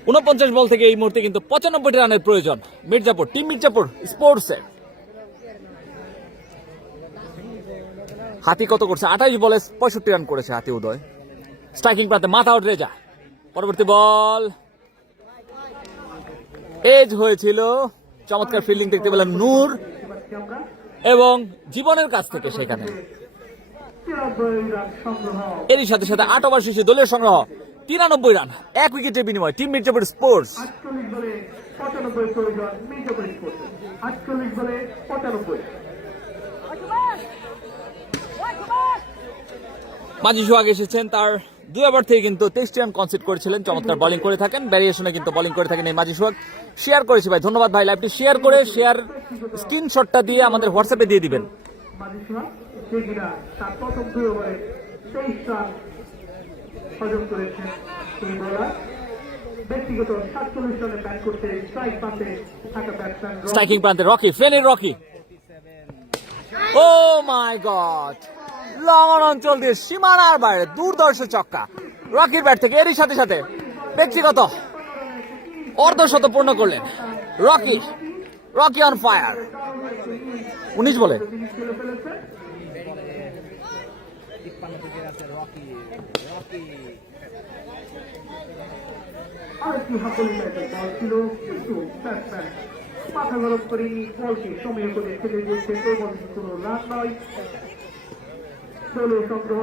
49 বল থেকে এই মুহূর্তে কিন্তু 95 রানের প্রয়োজন মির্জাপুর, টিম মির্জাপুর স্পোর্টসের। হাতি কত করছে? 28 বলে 65 রান করেছে হাতি উদয়। স্ট্রাইকিং প্রান্তে মাথা আউট রেজা, পরবর্তী বল এজ হয়েছিল, চমৎকার ফিল্ডিং দেখতে পেলাম নূর এবং জীবনের কাছ থেকে সেখানে। এরই সাথে সাথে 8 ওভার শেষে দলীয় সংগ্রহ 93 রান, 1 উইকেটের বিনিময় টিম মির্জাপুর স্পোর্টস। মাঝি সোহাগ এসেছেন, তার 2 ওভার থেকে কিন্তু 23 রান কনসিড করেছিলেন, চমৎকার বোলিং করে থাকেন, ভ্যারিয়েশনে কিন্তু বোলিং করে থাকেন এই মাঝি সোহাগ। শেয়ার করেছি ভাই, ধন্যবাদ ভাই। লাইভটি শেয়ার করে শেয়ার স্ক্রিনশটটা দিয়ে আমাদের হোয়াটসঅ্যাপে দিয়ে দিবেন। স্ট্রাইকিং প্রান্তে রকি, ফেনীর রকি, ও মাই গড, লং অঞ্চল দিয়ে সীমানার বাইরে দুর্ধর্ষ ছক্কা রকির ব্যাট থেকে। এরই সাথে সাথে ব্যক্তিগত অর্ধশত পূর্ণ করলেন রকি, রকি অন ফায়ার। 19 বলে মাথা গরম করে বলকে সময় করে ফেলে দিয়েছে এই বল কোনো রান নয় দলীয় সংগ্রহ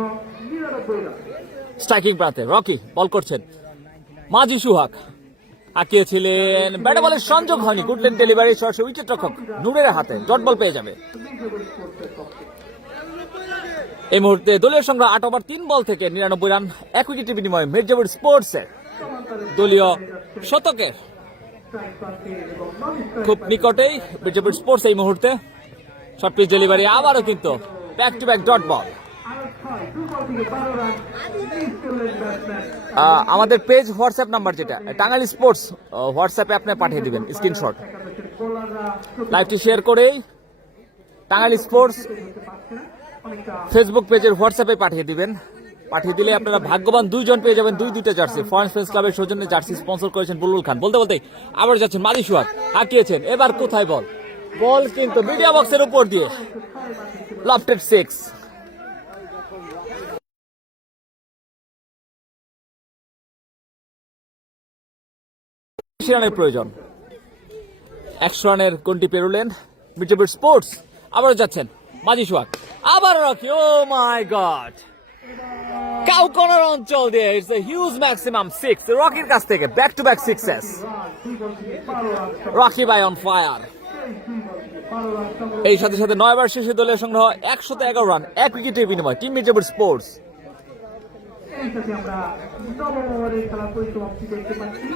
99 রান স্ট্রাইকিং প্রান্তে রকি বল করছেন, মাঝি সুহাগ হাঁকিয়েছিলেন, ব্যাটে বলের সংযোগ হয়নি, গুডলেন ডেলিভারি, সরাসরি উইকেট রক্ষক নূরের হাতে ডট বল পেয়ে যাবে। মির্জাপুর স্পোর্টসের পক্ষে এই মুহূর্তে দলীয় সংগ্রহ 8 ওভার 3 বল থেকে 99 রান, 1 উইকেটের বিনিময়ে মির্জাপুর স্পোর্টসের দলীয় শতকের স্ট্রাইক প্রান্তে এবং নন খুব নিকটেই মির্জাপুর স্পোর্টস এই মুহূর্তে। শর্ট পিচ ডেলিভারি, আবারও কিন্তু back to back dot ball. আমাদের পেজ হোয়াটসঅ্যাপ নাম্বার যেটা টাঙ্গাইল স্পোর্টস হোয়াটসঅ্যাপে আপনি পাঠিয়ে দিবেন স্ক্রিনশট, লাইভটি শেয়ার করেই টাঙ্গাইল স্পোর্টস ফেসবুক পেজের হোয়াটসঅ্যাপে পাঠিয়ে দিবেন। পাঠিয়ে দিলে আপনারা ভাগ্যবান 2 জন পেয়ে যাবেন, দুইটা জার্সি। ফরেন ফ্রেন্ডস ক্লাবের সৌজন্যে জার্সি স্পন্সর করেছেন বুলবুল খান। বলতে বলতে আবার যাচ্ছেন মাদি সুহাগ, হাঁকিয়েছেন, এবার কোথায় বল, বল কিন্তু মিডিয়া বক্সের উপর দিয়ে লফটেড 6। রানের প্রয়োজন, 100 রানের কোনটি পেরোলেন মির্জাপুর স্পোর্টস। আবার যাচ্ছেন মাঝি সোহাগ, আবার রকি, ও মাই গড, কাউকনার অঞ্চল দিয়ে ইটস এ হিউজ ম্যাক্সিমাম 6 রকির কাছ থেকে back to back sixes. Rocky by on fire. এই সাথে সাথে 9 বার শেষে দলের সংগ্রহ 111 রান, 1 উইকেটের বিনিময় টিম মির্জাপুর স্পোর্টস। এই সাথে আমরা নবম ওভারের খেলা পরিসমাপ্তি দেখতে পাচ্ছি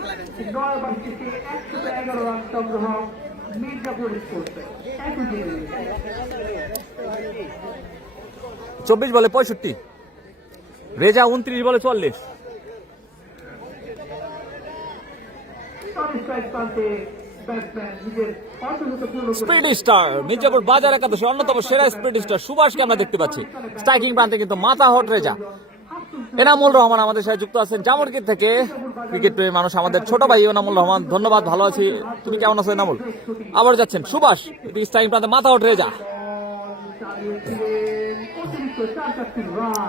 9 ওভার শেষে 111 রান সংগ্রহ মির্জাপুর স্পোর্টসের 24 বলে 65, রেজা 29 বলে 40। স্ট্রাইক প্রান্তে ব্যাটসম্যান নিজের অর্ধশতপূর্ণ স্পিড স্টার মির্জাপুর বাজার একাদশের অন্যতম সেরা স্পিড স্টার সুভাষকে আমরা দেখতে পাচ্ছি। স্ট্রাইকিং প্রান্তে কিন্তু মাথা হট রেজা। এনামুল রহমান আমাদের সাথে যুক্ত আছেন জামরগির থেকে, ক্রিকেট প্রেমী মানুষ, আমাদের ছোট ভাই এনামুল রহমান। ধন্যবাদ, ভালো আছি, তুমি কেমন আছো এনামুল? আবার যাচ্ছেন সুভাষ, স্ট্রাইকিং প্রান্তে মাথা হট রেজা।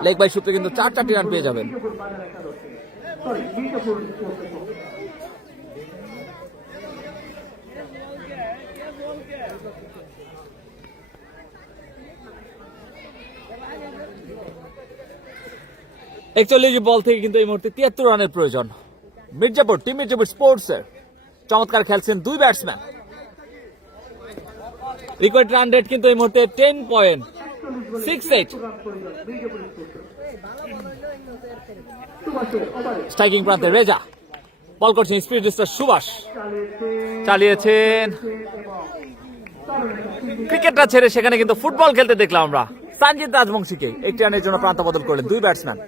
লেগ বাই সূত্রে কিন্তু 4-4টি রান পেয়ে যাবেন। মির্জাপুর স্পোর্টসের পক্ষে একচল্লিশ বল থেকে কিন্তু এই মুহূর্তে 73 রানের প্রয়োজন মির্জাপুর টিম মির্জাপুর স্পোর্টস এর। চমৎকার খেলছেন 2 ব্যাটসম্যান। রিকোয়ার্ড রান রেট কিন্তু এই মুহূর্তে 10.68। স্ট্রাইকিং প্রান্তে রেজা, বল করছেন স্পিড স্টার সুভাষ, চালিয়েছেন। ক্রিকেটটা ছেড়ে সেখানে কিন্তু ফুটবল খেলতে দেখলাম আমরা সানজিদ রাজবংশীকে। একটি রানের জন্য প্রান্ত বদল করলেন 2 ব্যাটসম্যান।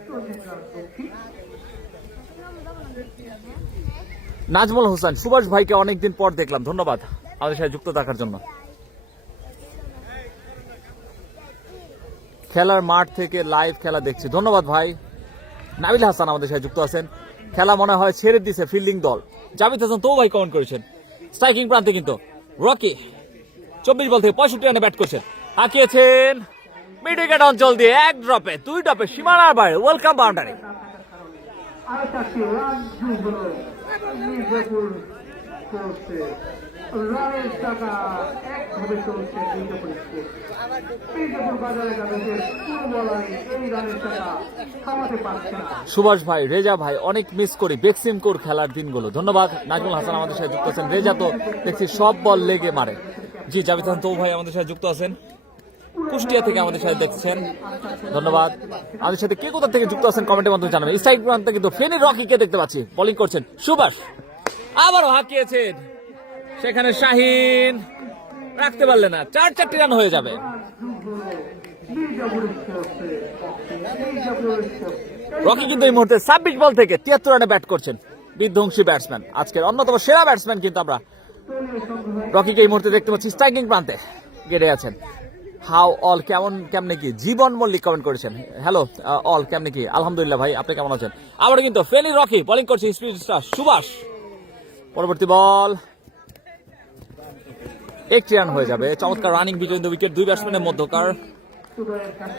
নাজমুল হোসেন, সুভাষ ভাইকে অনেকদিন পর দেখলাম, ধন্যবাদ আমাদের সাথে যুক্ত থাকার জন্য। খেলার মাঠ থেকে লাইভ খেলা দেখছি, ধন্যবাদ ভাই। নাবিল হাসান আমাদের সাথে যুক্ত আছেন, খেলা মনে হয় ছেড়ে দিছে ফিল্ডিং দল। জাভেদ হাসান তো ভাই কমেন্ট করেছেন। স্ট্রাইকিং প্রান্তে কিন্তু রকি 24 বল থেকে 65 রানে ব্যাট করছেন, হাঁকিয়েছেন মিড উইকেট অঞ্চল দিয়ে 1 ড্রপে 2 ড্রপে সীমানার বাইরে ওয়েলকাম বাউন্ডারি। আরো 4টি রান যোগ হলো মির্জাপুর স্পোর্টসে। রানের টাকা একভাবে চলছে মির্জাপুর স্পোর্টস। মির্জাপুর বাজার একাদশের পুরো বলারই এই রানের টাকা থামাতে পারছে না। সুভাষ ভাই, রেজা ভাই অনেক মিস করি বেক্সিমকোর খেলার দিনগুলো, ধন্যবাদ। নাজমুল হাসান আমাদের সাথে যুক্ত আছেন। রেজা তো দেখছি সব বল লেগে মারে। জি জাভেদ হাসান তো ভাই আমাদের সাথে যুক্ত আছেন, কুষ্টিয়া থেকে আমাদের সাথে দেখছেন, ধন্যবাদ। আমাদের সাথে কে কোথা থেকে যুক্ত আছেন কমেন্টের মাধ্যমে জানাবেন। স্ট্রাইক প্রান্তে কিন্তু ফেনী রকিকে দেখতে পাচ্ছি, বোলিং করছেন সুভাষ, আবারও হাঁকিয়েছেন সেখানে শাহিন, রাখতে পারলেন না, 4-4টি রান হয়ে যাবে। রকি কিন্তু এই মুহূর্তে 26 বল থেকে 73 রানে ব্যাট করছেন, বিধ্বংসী ব্যাটসম্যান, আজকের অন্যতম সেরা ব্যাটসম্যান কিন্তু আমরা রকিকে এই মুহূর্তে দেখতে পাচ্ছি স্ট্রাইকিং প্রান্তে গেড়ে আছেন। হাউ অল, কেমনে কি? জীবন মল্লিক কমেন্ট করেছেন, হ্যালো অল, কেমনে কি? আলহামদুলিল্লাহ ভাই, আপনি কেমন আছেন? আবার কিন্তু ফেনী রকি বোলিং করছে স্পিড স্টার সুভাষ। পরবর্তী বল, 1টি রান হয়ে যাবে। চমৎকার রানিং বিটুইন দ্য উইকেট 2 ব্যাটসম্যানের মধ্যকার।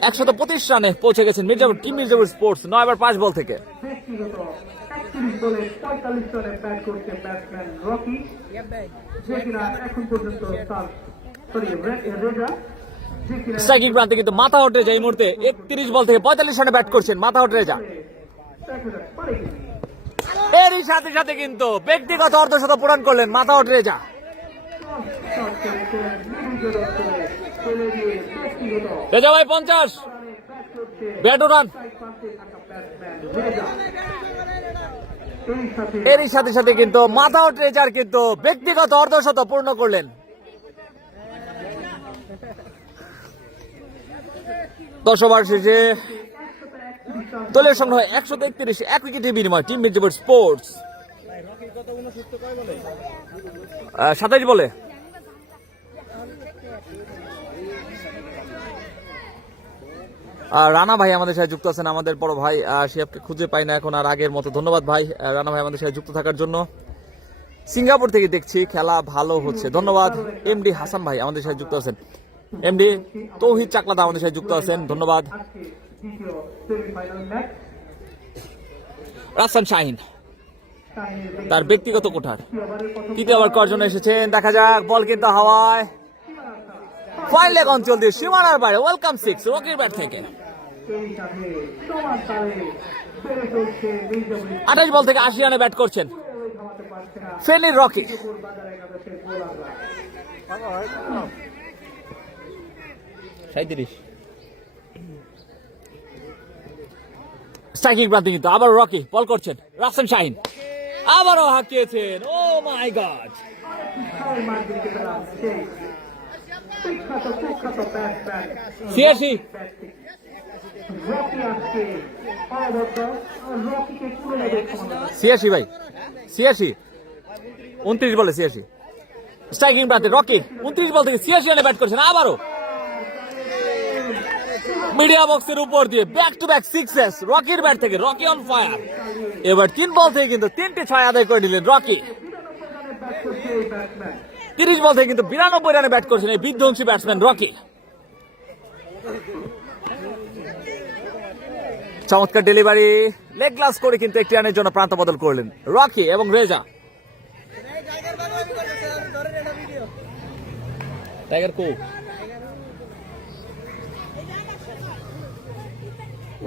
125 রানে পৌঁছে গেছেন Mirzapur team Mirzapur sports 9 over 5 বল থেকে। ব্যক্তিগত 31 বলে 45 রানে ব্যাট করছে ব্যাটসম্যান রকি, যে কিনা এখন পর্যন্ত তার রেজা, যে কিনা স্ট্রাইকিং প্রান্তে কিন্তু মাথা উঠে যায় এই মুহূর্তে 31 বল থেকে 45 রানে ব্যাট করছেন মাথা উঠে রেজা। পারে কি এরই সাথে সাথে কিন্তু ব্যক্তিগত অর্ধশত পূরণ করলেন মাথা উঠে রেজা। শট করেছেন মিডল করে চলে গিয়ে ব্যক্তিগত রেজা ভাই 50 রানে ব্যাট করছে ব্যাট রান। স্ট্রাইক প্রান্তে থাকা ব্যাটসম্যান রেজা। এই সাথে এরই সাথে সাথে কিন্তু মাথা উঠে রেজার কিন্তু ব্যক্তিগত অর্ধশত পূর্ণ করলেন। দশ ওভার শেষে দলের সংগ্রহ 131 এক উইকেটের বিনিময় টিম মির্জাপুর স্পোর্টস 27 বলে। রানা ভাই আমাদের সাথে যুক্ত আছেন, আমাদের বড় ভাই, সে আপনি খুঁজে পাই না এখন আর আগের মতো। ধন্যবাদ ভাই রানা ভাই আমাদের সাথে যুক্ত থাকার জন্য। সিঙ্গাপুর থেকে দেখছি খেলা ভালো হচ্ছে, ধন্যবাদ। এমডি হাসান ভাই আমাদের সাথে যুক্ত আছেন, এমডি তৌহিদ চাকলাদা আমাদের সাথে যুক্ত আছেন, ধন্যবাদ। আজকে দ্বিতীয় সেমিফাইনাল ম্যাচ রাসান শাহিন শাহিনের তার ব্যক্তিগত কোঠার ওভারের প্রথম তৃতীয় ওভার করার জন্য এসেছেন, দেখা যাক। বল কিন্তু হাওয়ায়, ফাইন লেগ অঞ্চল দিয়ে সীমানার বাইরে, ওয়েলকাম 6 রকির ব্যাট থেকে। এই সাথে সমান তালে বেড়ে চলছে মির্জাপুর, 28 বল থেকে 80 রানে ব্যাট করছেন থামাতে পারছে না ফেনীর রকি। মির্জাপুর বাজার একাদশের বোলাররা। 37 স্ট্রাইকিং প্রান্তে কিন্তু আবার রকি বল করছেন, রাসেল শাহিন আবারও হাঁকিয়েছেন। ও মাই গড, ছয় মার দিকে পেলাম সেই বিখ্যাত কুখ্যাত ব্যাটসম্যান 86 রকি আজকে অবদ্ধ, রকিকে কুড়ে দেবে ক্ষমতা। 86 ভাই 86 29 বলে 86 স্ট্রাইকিং প্রান্তে রকি 29 বল থেকে 86 রানে ব্যাট করছেন আবারও মিডিয়া বক্সের উপর দিয়ে ব্যাক টু ব্যাক সিক্সেস রকির ব্যাট থেকে। রকি অন ফায়ার, এবার 3 বল থেকে কিন্তু 3টে 6 আদায় করে নিলেন রকি। 30 বল থেকে কিন্তু 92 রানে ব্যাট করছেন এই বিধ্বংসী ব্যাটসম্যান রকি। চমৎকার ডেলিভারি, লেগ গ্লাস করে কিন্তু একটি রানের জন্য প্রান্ত বদল করলেন রকি এবং Reza. Tiger co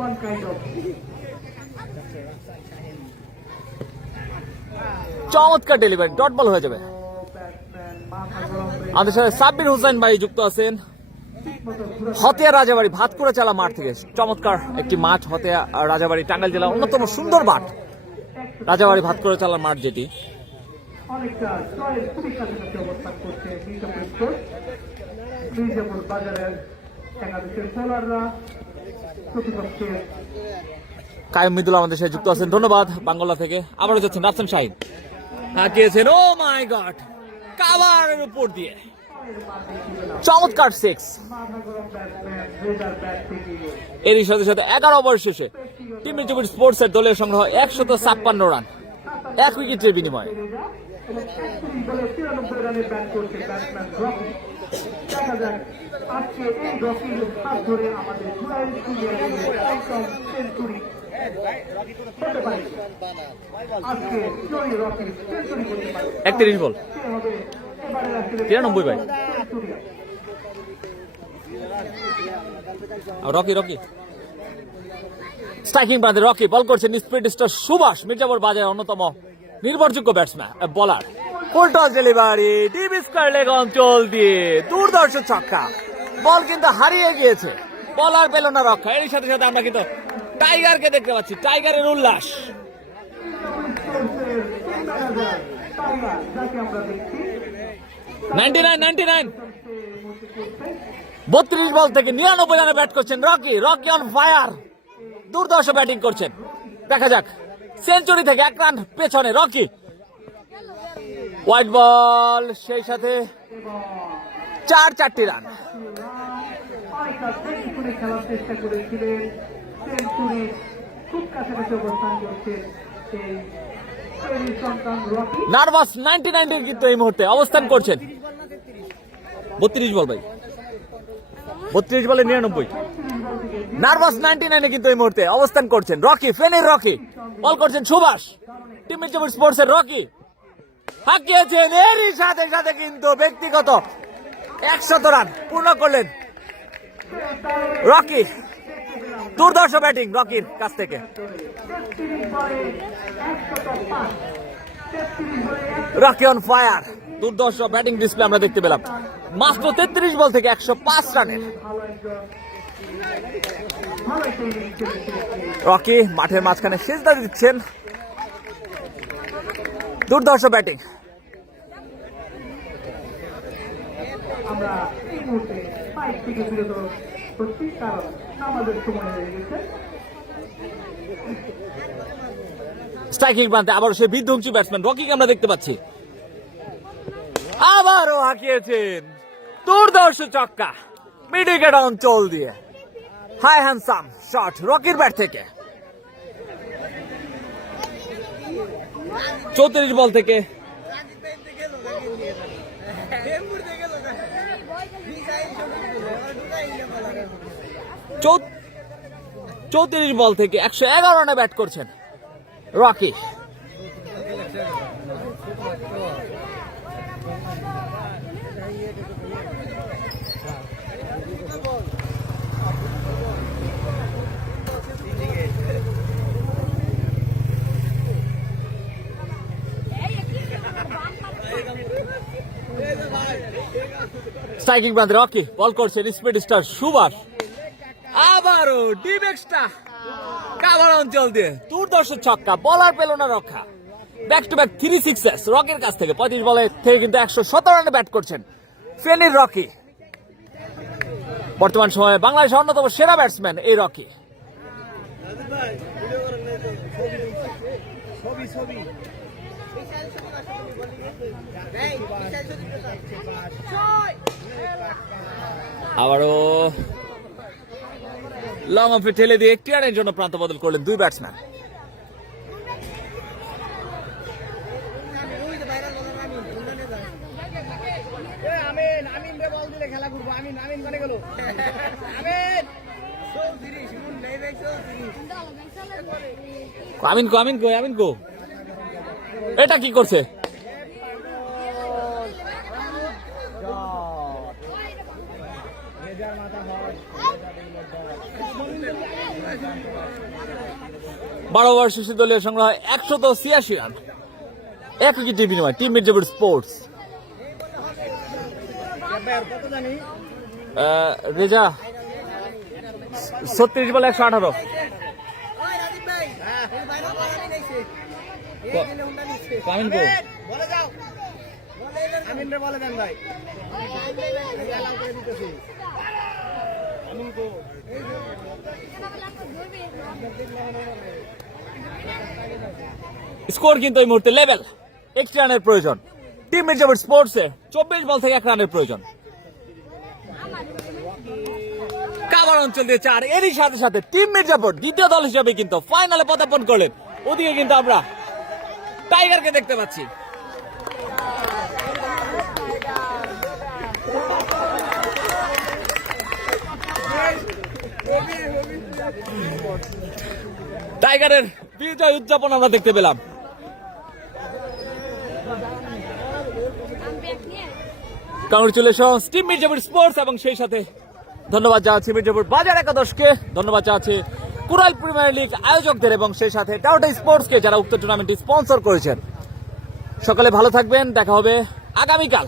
One kind of চমৎকার ডেলিভারি, ডট বল হয়ে যাবে। batsman, মাথা গরম রেখে আমাদের সাথে সাব্বির হোসেন ভাই যুক্ত আছেন, ঠিকমতো ঘুরে হতিয়া রাজাবাড়ি ভাতকুড়া চালা মাঠ থেকে। চমৎকার একটি মাঠ হতিয়া রাজাবাড়ি, টাঙ্গাইল জেলার অন্যতম সুন্দর মাঠ রাজাবাড়ি ভাতকুড়া চালা মাঠ, যেটি অনেকটা জয়ের খুবই কাছাকাছি অবস্থান করছে মির্জাপুর স্পোর্টস। মির্জাপুর বাজারের একাদশের বোলাররা প্রতিপক্ষের কায়েম মিদুল আমাদের সাথে যুক্ত আছেন, ধন্যবাদ বাংলা থেকে। আবারও যাচ্ছেন রাসেল শাহিন, হাঁকিয়েছেন ও মাই গড কাভারের উপর দিয়ে চমৎকার 6। মাথা গরম ব্যাটসম্যান রেজার ব্যাট থেকে এরই সাথে সাথে 11 ওভার শেষে টিম মির্জাপুর স্পোর্টস এর দলের সংগ্রহ 156 রান এক উইকেটের বিনিময়ে। রেজা এবং 31 বলে 93 রানে ব্যাট করছে ব্যাটসম্যান রকি। দেখা যাক আজকে এই রকির হাত ধরে আমাদের জুয়েল প্রিমিয়ার পঞ্চম সেঞ্চুরি হতে পারে। আজকে জয়ী রকি সেঞ্চুরি করতে পারে, 31 বল সে হবে এবারে আসলে 93 ভাই। সেঞ্চুরিয়ান। রকি রকি স্ট্রাইকিং প্রান্তে রকি বল করছেন স্পিড স্টার সুভাষ, মির্জাপুর বাজারের অন্যতম নির্ভরযোগ্য ব্যাটসম্যান বলার। Full toss delivery, deep square leg অঞ্চল দিয়ে দুর্ধর্ষ ছক্কা, বল কিন্তু হারিয়ে গিয়েছে, বল আর পেল না রক্ষা। এর সাথে সাথে আমরা কিন্তু টাইগারকে দেখতে পাচ্ছি, টাইগারের উল্লাস। টাইগার যাকে আমরা দেখছি 99 32 বল থেকে 99 রানে ব্যাট করছেন রকি। রকি অন ফায়ার, দুর্ধর্ষ ব্যাটিং করছেন। দেখা যাক সেঞ্চুরি থেকে 1 রান পেছনে রকি। হোয়াইট বল, সেই সাথে 4 রান। অনেকটা সেঞ্চুরি খেলার চেষ্টা করেছিলেন, সেঞ্চুরি খুব কাছাকাছি অবস্থান করছে এই ফেনীর সন্তান রকি। নার্ভাস 99 কিন্তু এই মুহূর্তে অবস্থান করছেন। 32 বল ভাই, 32 বলে 99। 32 বল থেকে নার্ভাস 99-এ কিন্তু এই মুহূর্তে অবস্থান করছেন রকি, ফেনীর রকি। বল করছেন সুভাষ, টিম মির্জাপুর স্পোর্টস এর রকি হাঁকিয়েছেন, এরই সাথে সাথে কিন্তু ব্যক্তিগত 100 রান পূর্ণ করলেন রকি। দুর্ধর্ষ ব্যাটিং রকির কাছ থেকে। 33 বলে 105, 33 বলে রকি অন ফায়ার, দুর্ধর্ষ ব্যাটিং ডিসপ্লে আমরা দেখতে পেলাম মাত্র 33 বল থেকে 105 রানের। ভালো একজন ভালো একটা ইনিংস খেলেছেন। রকি মাঠের মাঝখানে সেজদা দিচ্ছেন, দুর্ধর্ষ ব্যাটিং। আমরা এই মুহূর্তে পাইপ থেকে বিরত হচ্ছি কারণ আমাদের সময় হয়ে গেছে। স্ট্রাইকিং প্রান্তে আবারও সেই বিধ্বংসী ব্যাটসম্যান রকিকে আমরা দেখতে পাচ্ছি, আবারও হাঁকিয়েছেন দুর্ধর্ষ ছক্কা মিড উইকেট অঞ্চল দিয়ে। হাই হ্যান্ডসাম শট রকির ব্যাট থেকে। 34 বল থেকে 34 বল থেকে 111 রানে ব্যাট করছেন রকি। স্ট্রাইকিং প্রান্তে রকি, বল করছেন স্পিড স্টার সুভাষ, আবারও ডিপ এক্সট্রা কাভার অঞ্চল দিয়ে দুর্ধর্ষ ছক্কা, বলার পেল না রক্ষা। ব্যাক টু ব্যাক 3 সিক্সেস রকির কাছ থেকে। 35 বলে থেকে কিন্তু 117 রানে ব্যাট করছেন ফেনীর রকি। বর্তমান সময়ে বাংলাদেশের অন্যতম সেরা ব্যাটসম্যান এই রকি। আবারও লং অফে ঠেলে দিয়ে একটি রানের জন্য প্রান্ত বদল করলেন দুই ব্যাটসম্যান। আমিন কো আমিন কো আমিন কো, এটা কি করছে? বারো ওভার শেষে দলীয় সংগ্রহ 186 রান, 1 উইকেটের বিনিময়ে টিম মির্জাপুর স্পোর্টস। রেজা 36 বলে 118। আমিন কো বলে দেন ভাই। স্কোর কিন্তু এই মুহূর্তে লেভেল, 1 রানের প্রয়োজন টিম মির্জাপুর স্পোর্টস এ। 24 বল থেকে 1 রানের প্রয়োজন। কাভার অঞ্চল দিয়ে 4, এরই সাথে সাথে টিম মির্জাপুর দ্বিতীয় দল হিসেবে কিন্তু ফাইনালে পদার্পণ করলেন। ওদিকে কিন্তু আমরা টাইগারকে দেখতে পাচ্ছি। টাইগারের বিজয় উদযাপন আমরা দেখতে পেলাম। কংগ্রেচুলেশনস টিম মির্জাপুর স্পোর্টস, এবং সেই সাথে ধন্যবাদ জানাচ্ছি মির্জাপুর বাজার একাদশকে, ধন্যবাদ জানাচ্ছি কুরাইল প্রিমিয়ার লিগ আয়োজকদের, এবং সেই সাথে টাউটা স্পোর্টসকে যারা উক্ত টুর্নামেন্টটি স্পন্সর করেছেন। সকালে ভালো থাকবেন, দেখা হবে আগামীকাল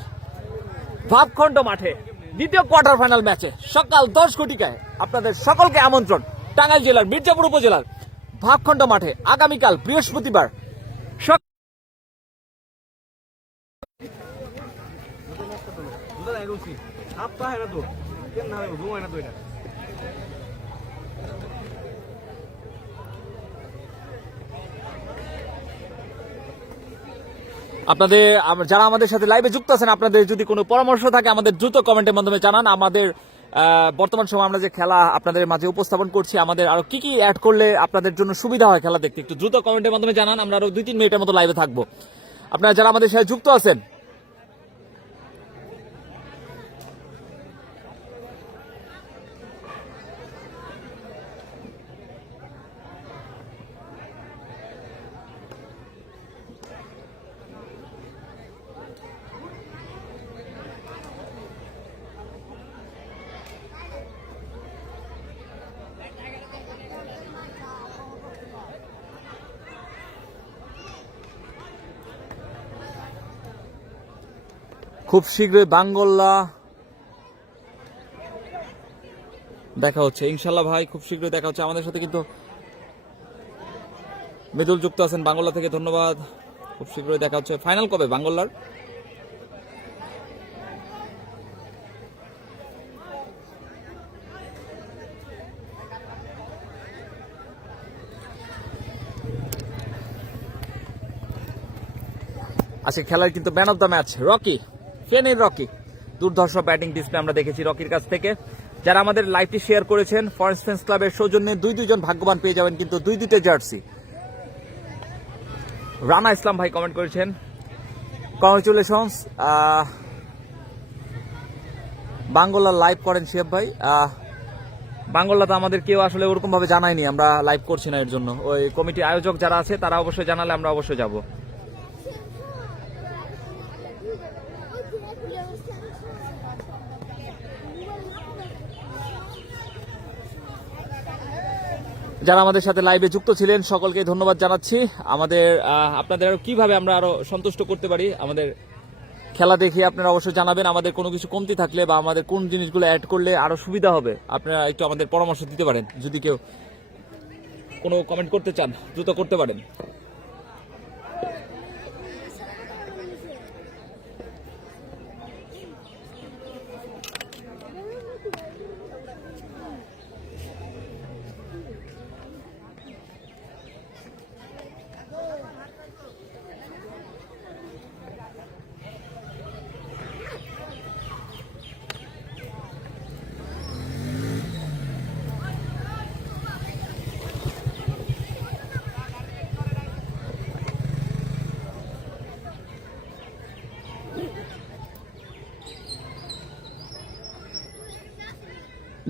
ভাবখণ্ড মাঠে দ্বিতীয় কোয়ার্টার ফাইনাল ম্যাচে সকাল 10 ঘটিকায়। আপনাদের সকলকে আমন্ত্রণ টাঙ্গাইল জেলার মির্জাপুর উপজেলার ভাবখণ্ড মাঠে আগামীকাল বৃহস্পতিবার। আপনাদের যারা আমাদের সাথে লাইভে যুক্ত আছেন, আপনাদের যদি কোনো পরামর্শ থাকে আমাদের দ্রুত কমেন্টের মাধ্যমে জানান। আমাদের বর্তমান সময় আমরা যে খেলা আপনাদের মাঝে উপস্থাপন করছি, আমাদের আরো কি কি অ্যাড করলে আপনাদের জন্য সুবিধা হয় খেলা দেখতে, একটু দ্রুত কমেন্টের মাধ্যমে জানান। আমরা আরো 2-3 মিনিটের মতো লাইভে থাকবো। আপনারা যারা আমাদের সাথে যুক্ত আছেন, খুব শীঘ্রই বাঙ্গল্লা দেখা হচ্ছে ইনশাল্লাহ ভাই, খুব শীঘ্রই দেখা হচ্ছে। আমাদের সাথে কিন্তু মৃদুল যুক্ত আছেন বাঙ্গল্লা থেকে, ধন্যবাদ। খুব শীঘ্রই দেখা হচ্ছে। ফাইনাল কবে বাঙ্গল্লার? আজকে খেলার কিন্তু man of the match Rocky, ফেনীর রকি। দুর্ধর্ষ ব্যাটিং ডিসপ্লে আমরা দেখেছি রকির কাছ থেকে। যারা আমাদের লাইভটি শেয়ার করেছেন, ফরেস্ট ফ্রেন্ডস ক্লাবের সৌজন্যে দুইজন ভাগ্যবান পেয়ে যাবেন কিন্তু দুইটা জার্সি। রানা ইসলাম ভাই কমেন্ট করেছেন, কংগ্রেচুলেশনস। বাঙ্গলা লাইভ করেন শিয়াব ভাই। বাঙ্গলা তো আমাদের কেউ আসলে ওরকম ভাবে জানায়নি, আমরা লাইভ করছি না, এর জন্য ওই কমিটি আয়োজক যারা আছে তারা অবশ্যই জানালে আমরা অবশ্যই যাব। যারা আমাদের সাথে লাইভে যুক্ত ছিলেন সকলকে ধন্যবাদ জানাচ্ছি। আমাদের আপনাদের আরো কিভাবে আমরা আরো সন্তুষ্ট করতে পারি, আমাদের খেলা দেখে আপনারা অবশ্যই জানাবেন। আমাদের কোনো কিছু কমতি থাকলে বা আমাদের কোন জিনিসগুলো অ্যাড করলে আরো সুবিধা হবে, আপনারা একটু আমাদের পরামর্শ দিতে পারেন। যদি কেউ কোনো কমেন্ট করতে চান দ্রুত করতে পারেন।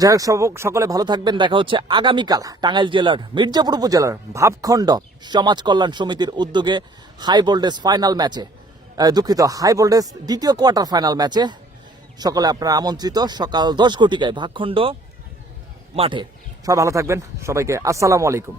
যাই হোক, সকলে ভালো থাকবেন। দেখা হচ্ছে আগামীকাল টাঙ্গাইল জেলার মির্জাপুর উপজেলার ভাবখণ্ড সমাজ কল্যাণ সমিতির উদ্যোগে হাই ভোল্টেজ ফাইনাল ম্যাচে, হাই ভোল্টেজ দ্বিতীয় কোয়ার্টার ফাইনাল ম্যাচে সকলে আপনারা আমন্ত্রিত, সকাল 10 ঘটিকায় ভাবখণ্ড মাঠে। সবাই ভালো থাকবেন, সবাইকে আসসালামু আলাইকুম।